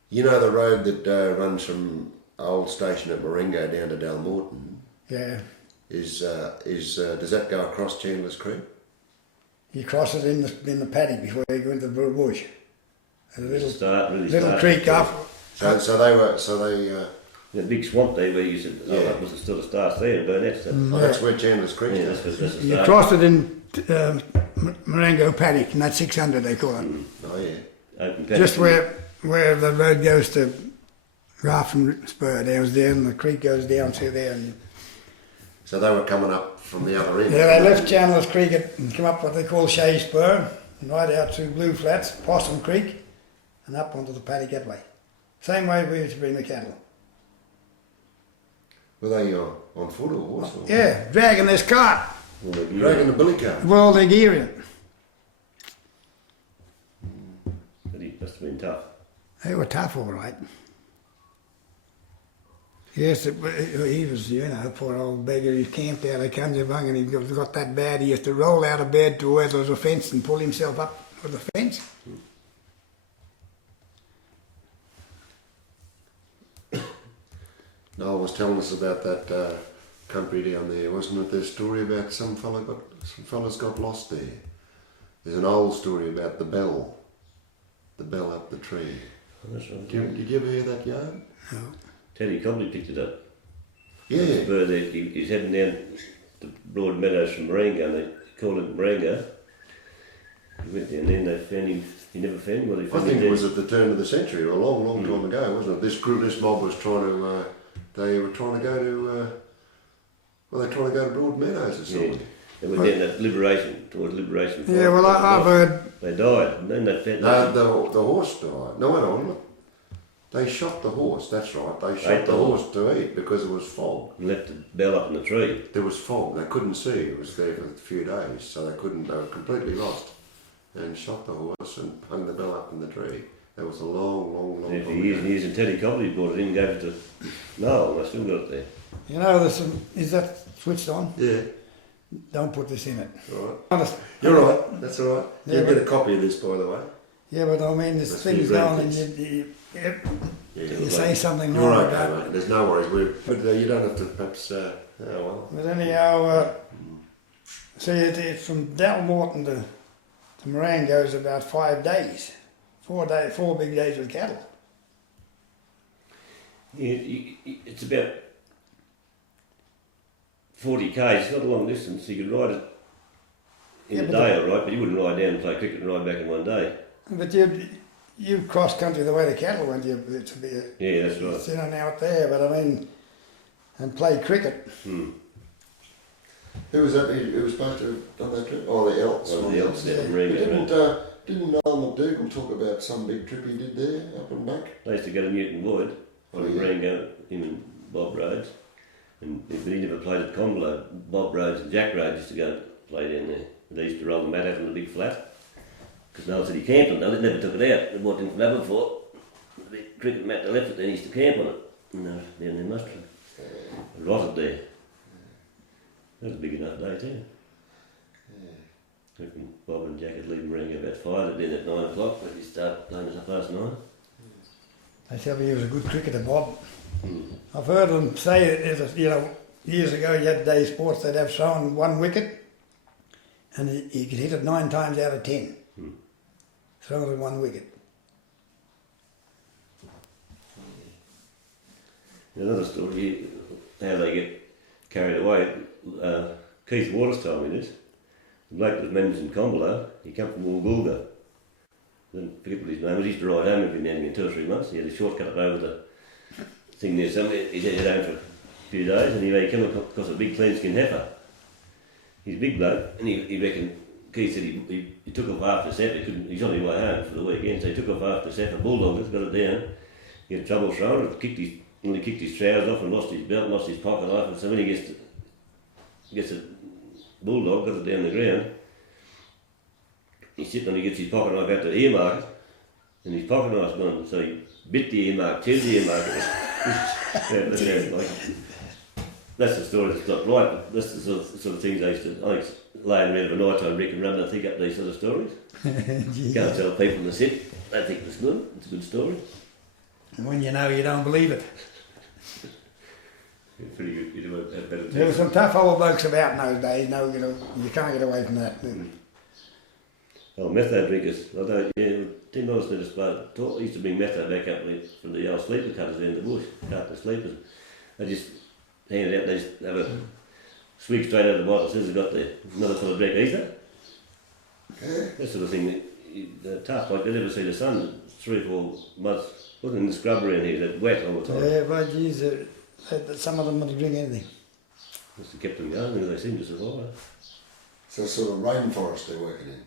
You know the road that runs from old station at Marengo down to Dalmorton? Yeah. Does that go across Chandler's Creek? You cross it in the paddock before you go into the bush. There's a Really little start. creek off. So they The big swamp there where you said, that was still the start there, Burnett. that's where Chandler's Creek Yeah, is. that's the You start. cross it in Marengo paddock, and that's 600 they call it. Oh yeah. Open paddock. Just where the road goes to Grafton Spur, down there, and the creek goes down through there. And So they were coming up from the other end. yeah, they left Chandler's Creek and come up what they call Shea Spur, and right out through Blue Flats, Possum Creek, and up onto the paddock that way. Same way we used to bring the cattle. Were they on foot or horse? Or Yeah, dragging this cart dragging the billy cart. with all their gear in it. But he must have been tough. They were tough, all right. Yes, he was, poor old beggar. He camped out of Kunjabung, and he got that bad he used to roll out of bed to where there was a fence and pull himself up with the fence. Noel was telling us about that country down there, wasn't it? There's a story about some fellas got lost there. There's an old story about the bell up the tree. Oh, that's right. Did you ever hear that yarn? No. Teddy Cobley picked it up. Yeah. The bird there, he's heading down the broad meadows from Marengo, and they called it Marengo. He went there, and then they found him. He never found him. Well, they I found think him it was at the turn of the century, or a long, long time ago, wasn't it? This mob was trying to. They were trying to go to. They were trying to go to Broadmeadows or something. Yeah. They went down that towards Liberation. Yeah, well, I've heard... They died, and then they found... No, the horse died. No, hang on. They shot the horse, that's right. They shot the horse to eat because there was fog. And left the bell up in the tree. There was fog. They couldn't see. It was there for a few days, so they were completely lost. And shot the horse and hung the bell up in the tree. That was a long, long, long Yeah, for time years ago. and years, and Teddy Cobley brought it in and gave it to Noel, and I still got it there. is that switched on? Yeah, Don't put this in it. all right. Honest. You're right, that's all right. Yeah, You'll but- get a copy of this, by the way. Yeah, but I mean, this That's thing's really on, and great. you Yeah, say something you're wrong okay, about it. mate. There's no worries. But you don't have to perhaps... oh, well. But anyhow, see, it's from Dalmorton to Marengo is about 5 days. 4 big days with cattle. Yeah, it's about 40 k's, it's not a long distance, you could ride it in a day, all right, but you wouldn't ride down and play cricket and ride back in one day. But you cross country the way the cattle went. To be Yeah, that's right. in and out there, but I mean, and play cricket. Hmm. Who was that? Who was supposed to have done that trip? Oh, the Elks. Oh, the Elks there, Yeah. Didn't Noel McDougall talk about some big trip he did there up and back? They used to go to Newton Void on a Marengo, him and Bob Rhodes. And if he never played at Comblow, Bob Rhodes and Jack Rhodes used to go and play down there. They used to roll the mat out on the big flat. Because Noel said he camped on it, they never took it out. They bought it in Flabbin for the big cricket mat, they left it, then he used to camp on it. And down there must have rotted there. That was a big enough day too. I reckon Bob and Jack would leave Marengo about 5, they'd be at 9 o'clock, but he'd start playing at 9:30. They tell me he was a good cricketer, Bob. I've heard them say that, years ago you had day sports, they'd have thrown 1 wicket and he could hit it 9 times out of 10. Thrown it 1 wicket. Another story, how they get carried away. Keith Waters told me this. The bloke that was managing Comblow, he came from Woolgoolga. I forget what his name was. He used to ride home every now and again, 2 or 3 months. He had a shortcut up over the thing there somewhere. He'd head home for a few days, and he came across a big clean skin heifer. He's a big bloke, and he reckoned, Keith said he took off after set. He's on his way home for the weekend, so he took off after set. A bulldog got it down. He had trouble throwing it, nearly kicked his trousers off and lost his belt, lost his pocket knife. And so when he gets a bulldog, got it down the ground, he's sitting and he gets his pocket knife out to earmark it, and his pocket knife's gone. So he bit the earmark, chewed the earmark. That's the story that's not right, but that's the sort of things I used to, I think, laying around of a night time, Rick and Run, I think up these sort of stories. Can't tell people in the sit, they think it's good, it's a good story. And when you know, you don't believe it. Pretty good, you do a better There were some tough old blokes about in those days, you can't get away from that. Oh, metho drinkers, I don't, yeah, Tim Mills never spoke. He used to bring metho back up from the old sleeper cutters in the bush, cut the sleepers. They just hand it out, they just have a swig straight out of the bottle as soon as they got there. Another sort of drink either. That sort of thing, tough, like they never see the sun 3 or 4 months. Wasn't in the scrub around here, they're wet all the time. Yeah, but geez, some of them wouldn't drink anything. Must have kept them going, and they seem to survive. So sort of rainforest they're working in.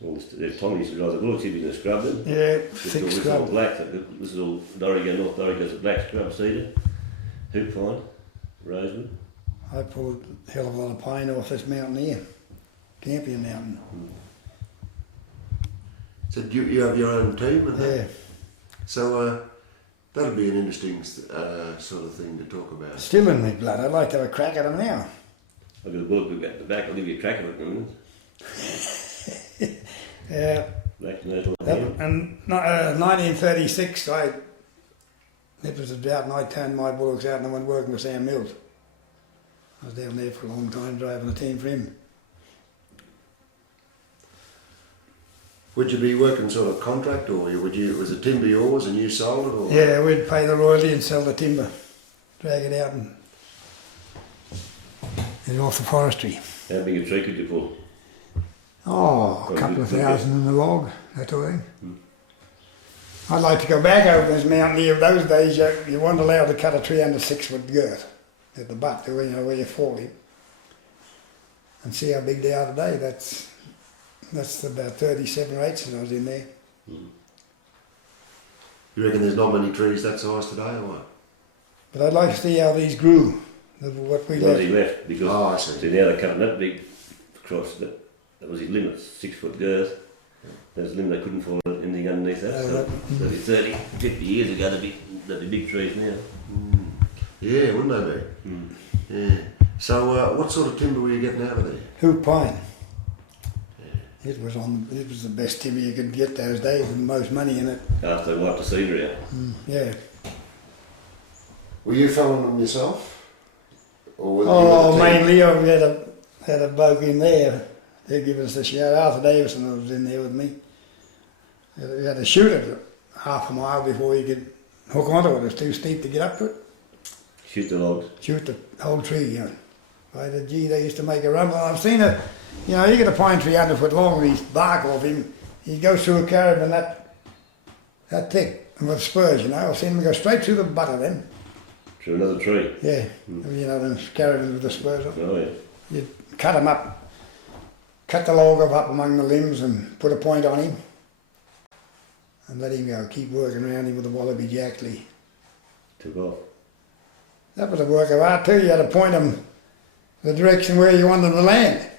Well, Tommy used to drive the bullocks, he'd be in the scrub then. Yeah, This thick is all scrub. black, this is all Dorrigo, North Dorrigo's a black scrub cedar, hoop pine, rosewood. I pulled a hell of a lot of pine off this mountain here, Campion Mountain. So do you have your own team and that? Yeah, So that'd be an interesting sort of thing to talk about. still in my blood. I'd like to have a crack at them now. I've got a bullock we've got at the back, I'll give you a track of it in a minute. Yeah, Black nose on that, here. and 1936, it was about, I turned my bullocks out and I went working with Sam Mills. I was down there for a long time driving a team for him. Would you be working sort of contract, or was it timber yours and you sold it? Or? Yeah, we'd pay the royalty and sell the timber, drag it out and get off the forestry. How big a tree could you pull? Oh, a couple of thousand in the log, that sort of thing. I'd like to go back over this mountain here. Those days you weren't allowed to cut a tree under 6 foot girth at the butt, where you fall in. And see how big they are today. That's about 37 or 8 since I was in there. You reckon there's not many trees that size today, or what? But I'd like to see how these grew, what we Well, left. he left because I see. see, now they're cutting that big across, that was his limit, 6 foot girth. That was the limit, they couldn't fall anything underneath that. So 30, 50 years ago, they'd be big trees now. Yeah, wouldn't they be? Yeah. So what sort of timber were you getting out of there? Hoop pine. It was the best timber you could get those days, and most money in it. After they wiped the scenery out. Yeah. Were you felling them yourself? Or were you with the team? Mainly I had a bloke in there. They'd given us a shout. Arthur Davison was in there with me. You had to shoot it half a mile before you could hook onto it. It was too steep to get up to it. Shoot the logs. Shoot the whole tree, By the gee, they used to make a rumble. I've seen a You know, you get a pine tree 100 foot long with his bark off him, he goes through a caravan that thick, and with spurs, you know. I've seen him go straight through the butt of them. Through another tree? Yeah, you know, them caravans with the spurs on. Oh, yeah. You cut him up, cut the log up among the limbs and put a point on him, and let him go, keep working around him with the wallaby jack. Took off. That was a work of art too. You had to point him the direction where you wanted to land.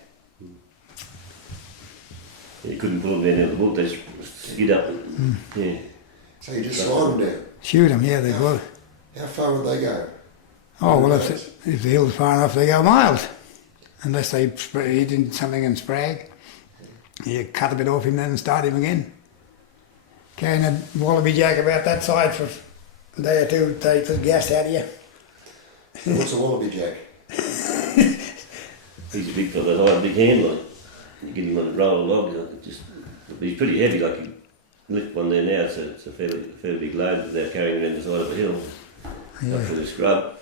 You couldn't pull them down out of the book, they just skid up. Yeah. So you just slide them down? Shoot them, yeah, they would. How far would they go? Oh, well, if the hill's far enough, they go miles. Unless they he did something in Sprag. You cut a bit off him then and start him again. Carrying a wallaby jack about that side for a day or two to take the gas out of you. So what's a wallaby jack? He's a big fella, that hard, big hand like. You get him on a roll of logs, he's pretty heavy, like you lift one there now, so it's a fairly big load without carrying around the side of a hill. Yeah. Up for the scrub.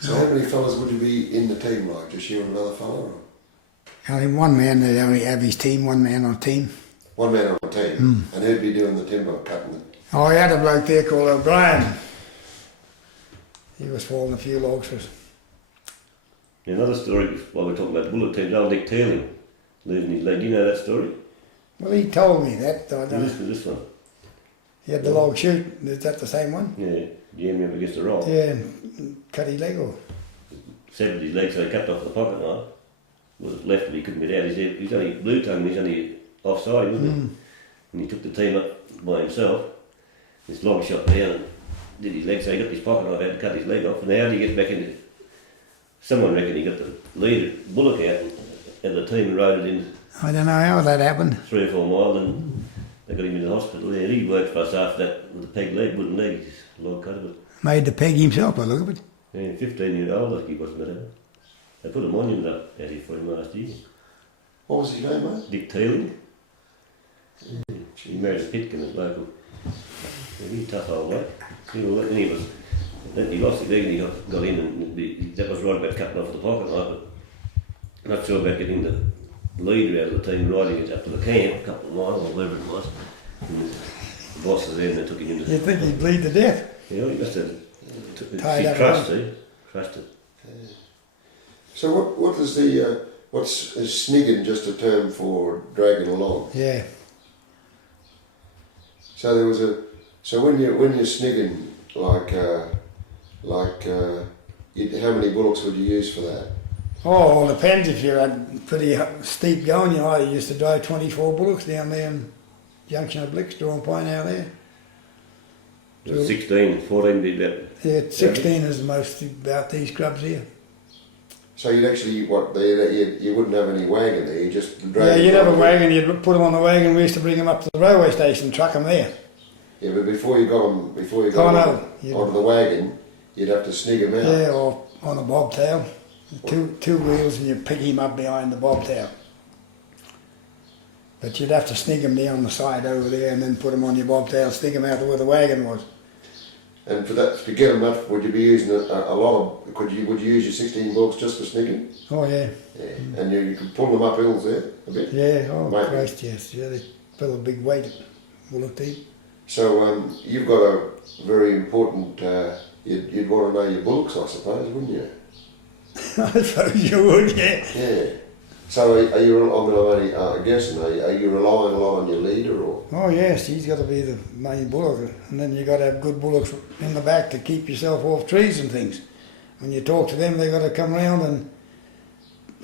So how many fellas would you be in the team like? Just you and another fella? Or? Only one man, they only have his team, one man on a team. One man on a team? And who'd be doing the timber cutting? Oh, he had a bloke there called O'Brien. He was hauling a few logs for us. Another story, while we're talking about bullet teams, old Dick Teeling losing his leg. Do you know that story? Well, he told me that. I don't know. Listen to this one. He had the log shoot. Is that the same one? Yeah, jammed him up against the rock. Yeah, and cut his leg off. Severed his leg, so he cut off the pocket knife. Was left, but he couldn't get out. He was only blue tongue, he's only offside, wasn't he? And he took the team up by himself. This log shot down and did his leg, so he got his pocket knife out and cut his leg off. And how did he get back into? Someone reckoned he got the leader bullock out and the team rode it in. I don't know how that happened. 3 or 4 miles, and they got him in the hospital there. He worked for us after that with a peg leg, wooden leg, his log cut of it. Made the peg himself, by the look of it. Yeah, 15-year-old, like he wasn't better. They put a monument up out here for him last year. What was his name, mate? Dick Teeling. Yeah, he married a Pitkin at local. Yeah, he's a tough old bloke. Then he lost his leg and he got in, and that was right about cutting off the pocket knife, but not sure about getting the leader out of the team, riding it up to the camp, a couple of miles or whatever it was. And the boss was there and they took him into... You'd think he'd bleed to death. Yeah, he must have... Tied up Trusted. So what is the... what's is snigging just a term for dragging along? Yeah. So there was a... So when you're snigging, how many bullocks would you use for that? Oh, it depends. If you're at pretty steep going, you know, I used to drive 24 bullocks down there in junction of Blix, Drawn Pine out there. 16, 14 be about... Yeah, 16 is the most about these scrubs here. So you'd actually, you wouldn't have any wagon there, you just drag Yeah, them you'd have a along. wagon, you'd put them on the wagon, we used to bring them up to the railway station, truck them there. Yeah, but before you got them onto the wagon, you'd have to snig them out. Yeah, or on a bobtail. Two wheels and you pick him up behind the bobtail. But you'd have to snig him down the side over there and then put him on your bobtail, snig him out to where the wagon was. And for that, to get them up, would you be using a lot of, would you use your 16 bullocks just for snigging? Oh yeah. Yeah, and you could pull them up hills there a bit? Yeah, oh Maybe. Christ, yes. Yeah, they fill a big weight, bullock deep. So you've got a very important, you'd want to know your bullocks, I suppose, wouldn't you? I suppose you would, yeah. Yeah. So are you, I'm only guessing, are you relying a lot on your leader or? Oh yes, he's got to be the main bullock, and then you got to have good bullocks in the back to keep yourself off trees and things. When you talk to them, they got to come round and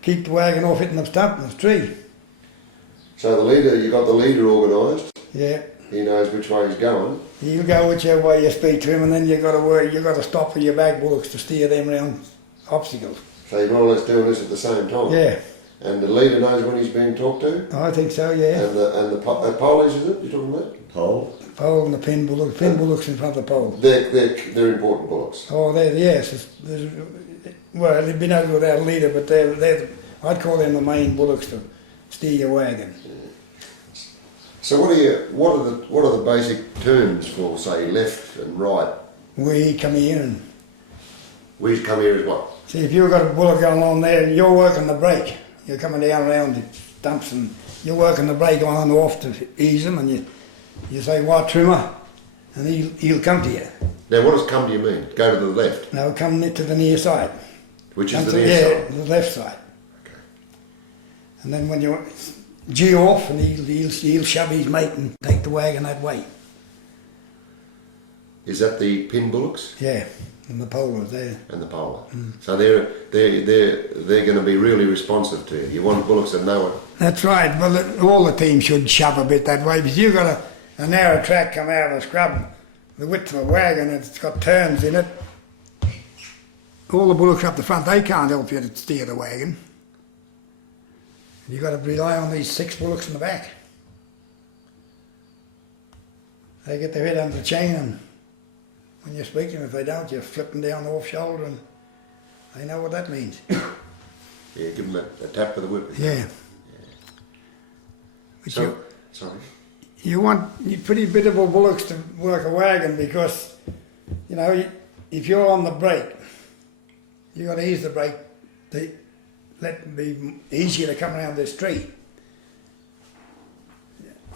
keep the wagon off hitting the stump in the tree. So the leader, you got the leader organised. Yeah. He knows which way he's going. He'll go whichever way you speak to him, and then you got to stop with your back bullocks to steer them round obstacles. So you're more or less doing this at the same time. Yeah. And the leader knows when he's being talked to. I think so, yeah. And the polies, is it? You're talking about? Pole. Pole and the pin bullock. Pin bullocks in front of the pole. They're important bullocks. Oh, yes. Well, they've been over without a leader, but they're I'd call them the main bullocks to steer your wagon. Yeah. So what are the basic terms for, say, left and right? We come here and We come here as what? see if you've got a bullock going on there and you're working the brake. you're coming down around the stumps and you're working the brake on and off to ease them, and you say, "White trimmer," and he'll come to you. Now, what does come to you mean? Go to the left? No, come to the near side. Which Come is to, the near side? the left side. Okay. And then when you G off, and he'll shove his mate and take the wagon that way. Is that the pin bullocks? Yeah, and the polers there. And the polar. So they're going to be really responsive to you. You want bullocks that know it. That's right. Well, all the teams should shove a bit that way, because you've got a narrow track come out of the scrub, the width of a wagon, it's got turns in it. All the bullocks up the front, they can't help you to steer the wagon. You've got to rely on these 6 bullocks in the back. They get their head under the chain, and when you speak to them, if they don't, you flip them down the off shoulder, and they know what that means. Yeah, give them a tap with the whip. Yeah. But So, sorry. you want pretty biddable bullocks to work a wagon, because, you know, if you're on the brake, you've got to ease the brake to let it be easier to come around this tree.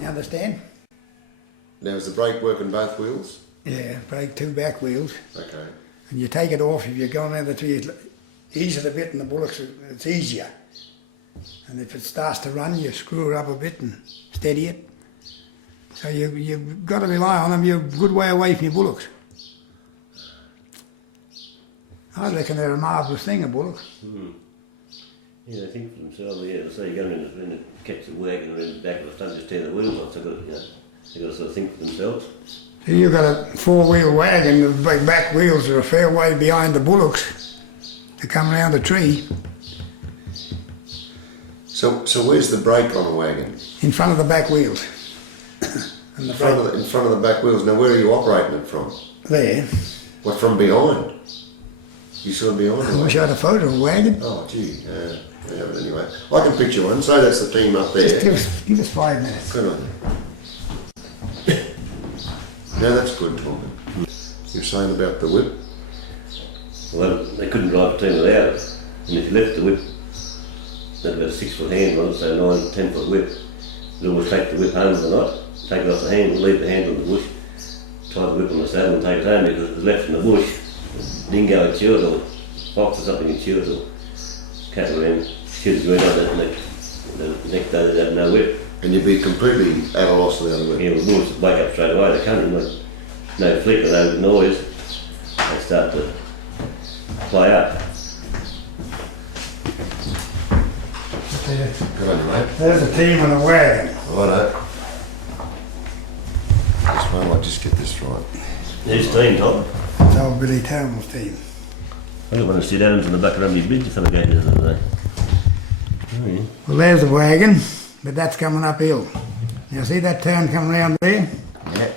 You understand? Now, is the brake working both wheels? Yeah, brake 2 back wheels. Okay. And you take it off if you're going around the tree, ease it a bit, and the bullocks, it's easier. And if it starts to run, you screw it up a bit and steady it. So you've got to rely on them. You're a good way away from your bullocks. I reckon they're a marvellous thing, a bullock. Yeah, they think for themselves. Yeah, so you go in and catch the wagon or in the back of the front, just tear the wheels off. So they've got to sort of think for themselves. So you've got a 4-wheel wagon, the back wheels are a fair way behind the bullocks to come around the tree. So where's the brake on a wagon? In front of the back wheels. And In front of the back wheels. Now, where are you operating it from? There. What, from behind? You saw it behind? I wish I had a photo of a wagon. Oh, gee. Yeah, but anyway. I can picture one. So that's the team up there. Just give us 5 minutes. Good on you. Now that's good talking. You're saying about the whip? Well, they couldn't drive a team without it. And if you left the whip, they'd about a 6-foot handle, so 9, 10-foot whip. They'd always take the whip home for the night, take it off the handle, leave the handle in the bush, tie the whip on the saddle and take it home, because if it was left in the bush, dingo would chew it, or fox or something would chew it, or cattle around, shoot the on it, and the next day they'd have no whip. And you'd be completely at a loss without a whip. Yeah, the bulls would wake up straight away, they come and no flicker, no noise, they start to play up. Good on you, mate. There's a team in a wagon. Righto. This one, I'll just get this right. Who's team, Tom? It's old Billy Townsend's team. I got one of Sid Adams in the back of Rumney Bridge, if I gave you the other day. Oh, yeah. Well, there's the wagon, but that's coming uphill. Now see that turn coming round there? Yeah.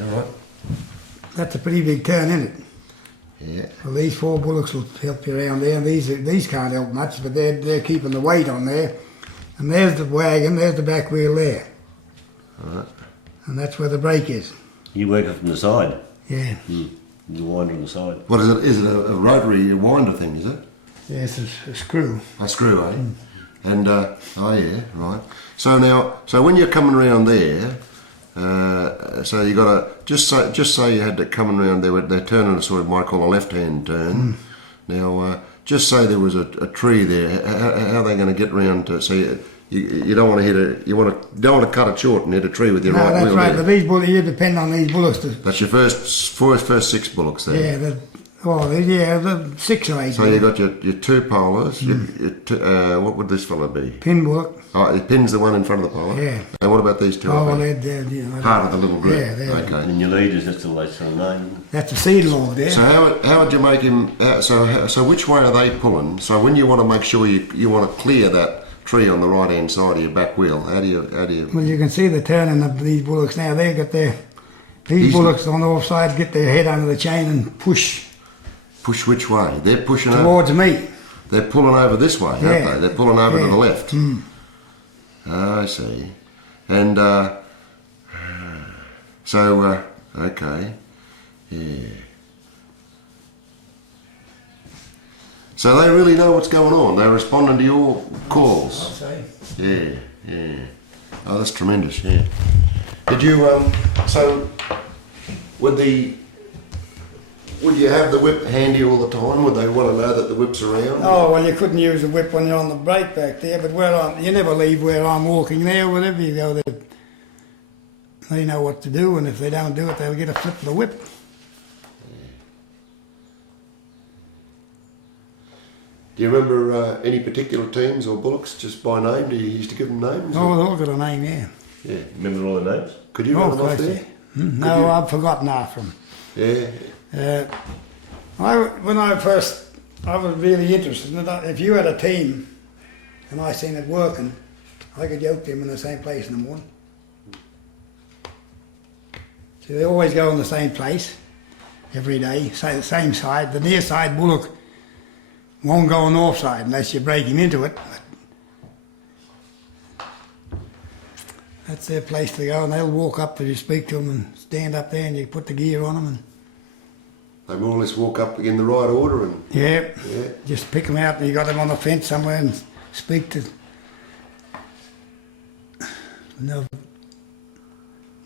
All right. That's a pretty big turn, isn't it? Yeah. Well, these 4 bullocks will help you around there. These can't help much, but they're keeping the weight on there. And there's the wagon, there's the back wheel there. All right. And that's where the brake is. You work it from the side. Yeah. You wind on the side. What is it? Is it a rotary winder thing, is it? Yeah, it's a screw. A screw, eh? And, oh yeah, right. So when you're coming around there, so you got to, just say you had to come around there, they're turning a sort of, might call a left-hand turn. Now, just say there was a tree there, how are they going to get around to, so you don't want to hit don't want to cut it short and hit a tree with your right wheel. No, that's right, there. but these bullocks, you depend on these bullocks to... That's your first 6 bullocks there. Yeah, the 6 or 8. So you got your 2 polars, your 2, what would this fella be? Pin bullock. Oh, it pins the one in front of the polar? Yeah. And what about these 2? Oh, well, they're part of the little group? Yeah, they're... Okay. And your leaders, that's the way some name. That's a seed log there. So how would you make him, so which way are they pulling? So when you want to make sure you want to clear that tree on the right hand side of your back wheel, how do you... Well, you can see the turning of these bullocks now. They got these bullocks on the offside get their head under the chain and push. Push which way? They're pushing towards me. They're pulling over this way, aren't they? They're pulling over to the left. I see. And so okay, yeah. So they really know what's going on. They're responding to your calls. I'll say. Yeah. Oh, that's tremendous. Yeah. Did you so would you have the whip handy all the time? Would they want to know that the whip's around? Oh, well, you couldn't use the whip when you're on the break back there, but you never leave where I'm walking there, wherever you go, they know what to do, and if they don't do it, they'll get a flip of the whip. Do you remember any particular teams or bullocks just by name? Do you used to give them names? Oh, they all got a name, yeah. Yeah. Remember all the names? Could you run them off close, there? yeah. No, I've forgotten half of them. Yeah. I was really interested in it. If you had a team and I seen it working, I could yoke them in the same place in the morning. So they always go in the same place every day, say the same side. The near side bullock won't go on the off side unless you break him into it. That's their place to go, and they'll walk up till you speak to them and stand up there and you put the gear on them. And they more or less walk up in the right order and... Yeah, just pick them out and you got them on the fence somewhere and speak to... No,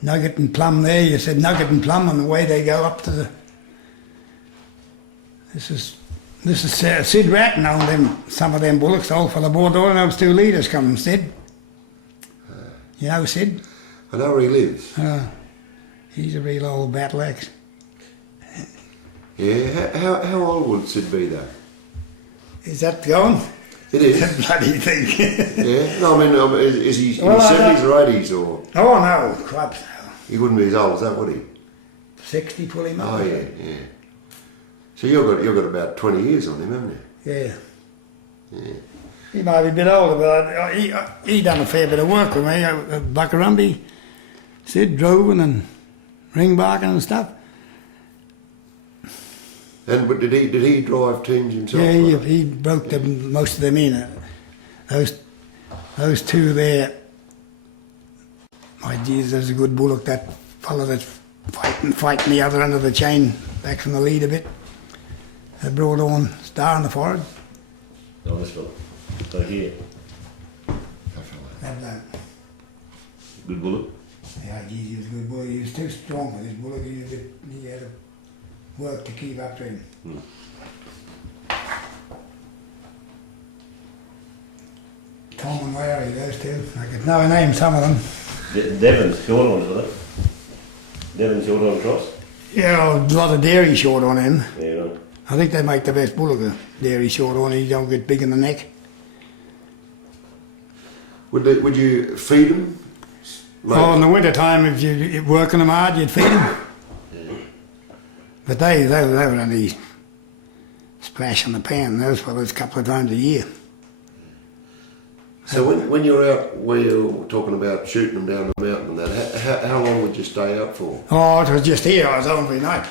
Nugget and Plum there, you said Nugget and Plum, and away they go up to the... This is Sid Ratton owned them, some of them bullocks, old fella Bordeaux, and those two leaders come, Sid. You know Sid? I know where he lives. He's a real old battle axe. Yeah, how old would Sid be though? Is that going? It is. Bloody thing. Yeah, no, I mean, is he in his 70s or 80s or? Oh no, crap. He wouldn't be as old as that, would he? 60, pull him up. Oh yeah. So you've got about 20 years on him, haven't you? Yeah. He might be a bit older, but he done a fair bit of work with me at Buckarumby. Sid droving and ring barking and stuff. And but did he drive teams himself? Yeah, he broke most of them in. Those two there. My geez, there's a good bullock, that fellow that's fighting the other end of the chain, back from the lead a bit. They brought on Star in the forehead. Oh, this one. So here. That bloke. Good bullet. Yeah, geez, he was a good bullock. He was too strong with his bullock. He had to work to keep up to him. Tom and Larry, those two. I could know name some of them. Devon's short ones, was it? Devon's short on cross? Yeah, a lot of dairy short on him. Yeah, right. I think they make the best bullock, a dairy short on. He don't get big in the neck. Would you feed them? Oh, in the winter time, if you're working them hard, you'd feed them. But they were only splash in the pan. Those fellas a couple of times a year. So when you're out where you're talking about shooting them down the mountain and that, how long would you stay out for? Oh, it was just here. I was on every night.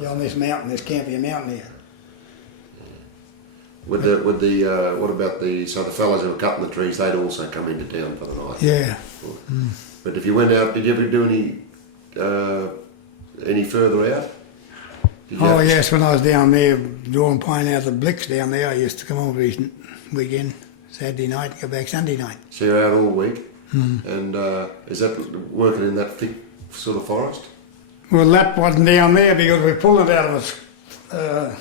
You're on this mountain. This can't be a mountain here. What about the fellas who were cutting the trees? They'd also come into town for the night. Yeah. But if you went out, did you ever do any further out? Oh yes, when I was down there drawing pine out of the blicks down there, I used to come over each weekend, Saturday night, go back Sunday night. So you're out all week, and is that working in that thick sort of forest? Well, that wasn't down there because we pulled it out of a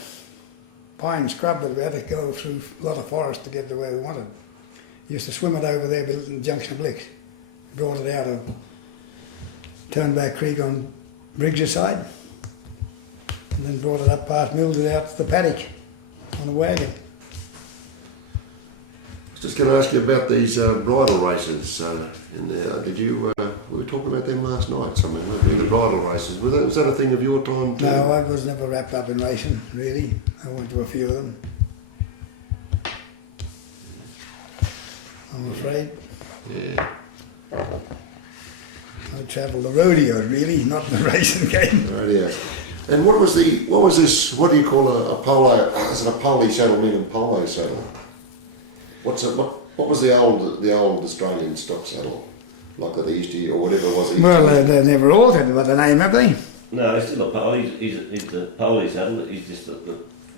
pine scrub, but we had to go through a lot of forest to get to where we wanted. Used to swim it over there in the junction of Blicks. Brought it out of Turnback Creek on Briggs' side, and then brought it up past Mildred out to the paddock on a wagon. I was just going to ask you about these bridle races in there. We were talking about them last night, something, weren't we? The bridle races. Was that a thing of your time too? No, I was never wrapped up in racing, really. I went to a few of them. I'm afraid. Yeah. I travelled the rodeo, really, not the racing game. Rodeo. And what was this? What do you call a polo? Is it a polo saddle, meaning polo saddle? What was the old Australian stock saddle like that they used to, or whatever it was? Well, they never altered what the name, have they? No, it's still a polo. He's the polo saddle. He's just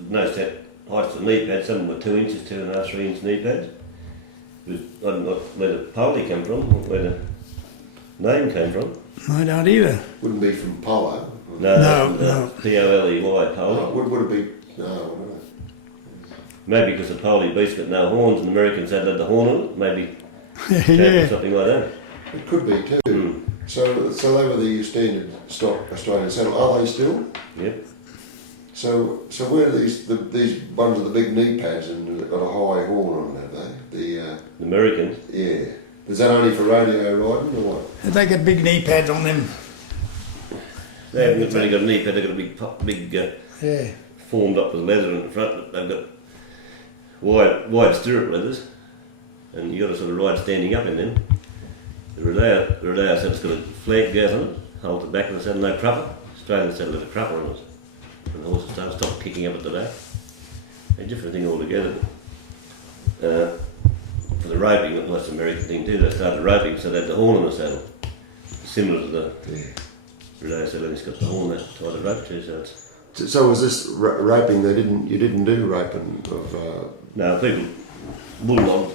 no step heights of knee pads. Some were 2 inches, 2.5, 3 inch knee pads. I don't know where the polly came from, or where the name came from. I don't either. Wouldn't be from polo. No. P-O-L-E-Y, polly. Oh, would it be? No, I don't know. Maybe because the polly beast got no horns and the Americans had the horn on it. Maybe Yeah. something like that. It could be too. So they were the standard stock Australian saddle. Are they still? Yep. So where are these ones with the big knee pads and they've got a high horn on them, have they? The Americans. Yeah. Is that only for rodeo riding or what? They got big knee pads on them. They haven't really got a knee pad. They've got a big Yeah. formed up with leather in the front. They've got wide stirrup leathers, and you got to sort of ride standing up in them. The rodeo saddle's got a flag goes on it, holds the back of the saddle, no crupper. Australian saddle has a crupper on it, and the horses don't stop kicking up at the back. A different thing altogether. For the roping, it was an American thing too. They started roping, so they had the horn on the saddle, similar to the rodeo saddle. It's got the horn that tied the rope to, so it's. So was this roping? You didn't do roping of. No, people wouldn't on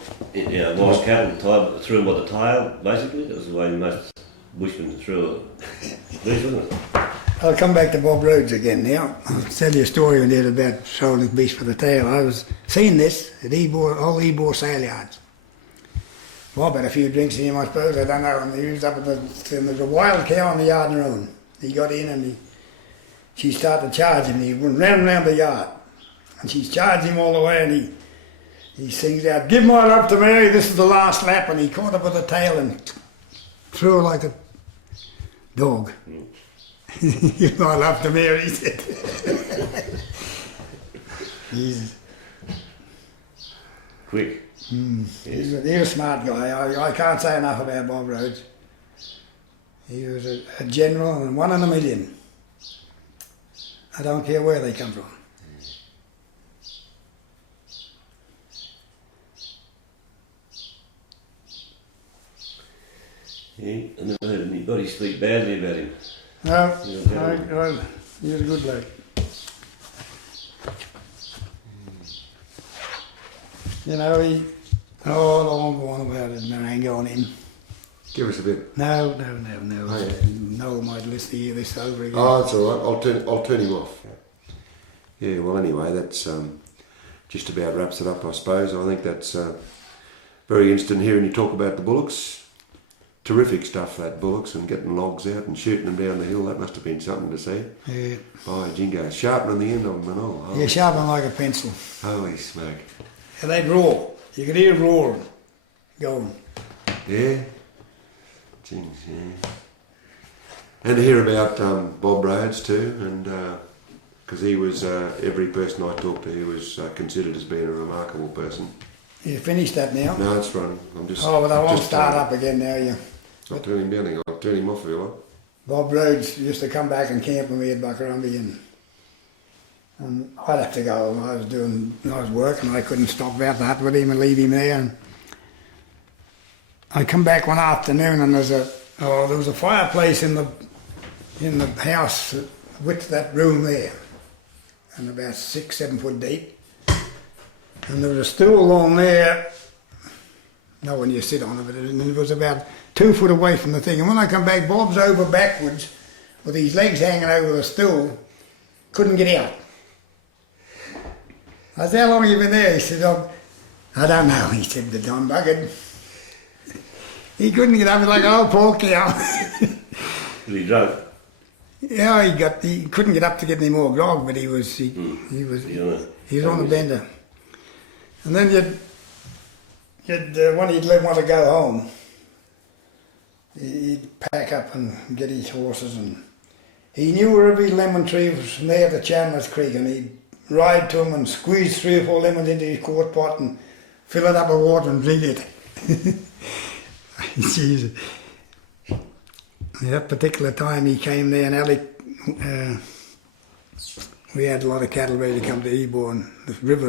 wild cattle threw them by the tail. Basically, that was the way most bushmen threw these, wasn't it? I'll come back to Bob Rhodes again now. I'll tell you a story on there about throwing the beast for the tail. I was seeing this at old Ebor sale yards. Bob had a few drinks in him, I suppose, I don't know, and he was up at and there was a wild cow on the yard in her own. He got in and she started charging him. He went round and round the yard. And she's charged him all the way, and he sings out, "Give my love to Mary, this is the last lap," and he caught her with the tail and threw her like a dog. "Give my love to Mary," he said. Jesus. Quick. Yes. He was a smart guy. I can't say enough about Bob Rhodes. He was a general and 1 in a million. I don't care where they come from. Yeah, I never heard anybody speak badly about him. No, he was a good bloke. You know, I won't go on about it, no, I ain't going in. Give us a bit. No. Oh, yeah. No, might listen to hear this over again. Oh, that's all right. I'll turn him off. Yeah. Well, anyway, that's just about wraps it up, I suppose. I think that's very interesting hearing you talk about the bullocks. Terrific stuff, that bullocks, and getting logs out and shooting them down the hill. That must have been something to see. Yeah. By jingo, sharpening the end of them and all. Yeah, sharp them like a pencil. Holy smoke! And they'd roar. You could hear roaring going. Yeah. Jings, yeah. And to hear about Bob Rhodes too, and because he was every person I talked to, he was considered as being a remarkable person. You finished that now? No, it's running. I'm just. Oh, but I won't start up again now. You. I'll turn him down. I'll turn him off if you like. Bob Rhodes used to come back and camp with me at Buckarumby, and I'd have to go. I was working. I couldn't stop about that with him and leave him there. And I come back one afternoon, and there was a fireplace in the house with that room there, and about 6-7 foot deep. And there was a stool on there. No one you sit on it, and it was about 2 foot away from the thing. And when I come back, Bob's over backwards with his legs hanging over the stool, couldn't get out. I said, "How long have you been there?" He said, "I don't know." He said, "The Don buggered." He couldn't get up, he was like an old poor cow. Was he drunk? Yeah, he couldn't get up to get any more grog, but he was on the bender. And then when he'd want to go home, he'd pack up and get his horses, and he knew where every lemon tree was from there to Chandler's Creek, and he'd ride to them and squeeze 3 or 4 lemons into his quart pot and fill it up with water and drink it. Jesus. That particular time he came there, and Alec, we had a lot of cattle ready to come to Ebor, and the river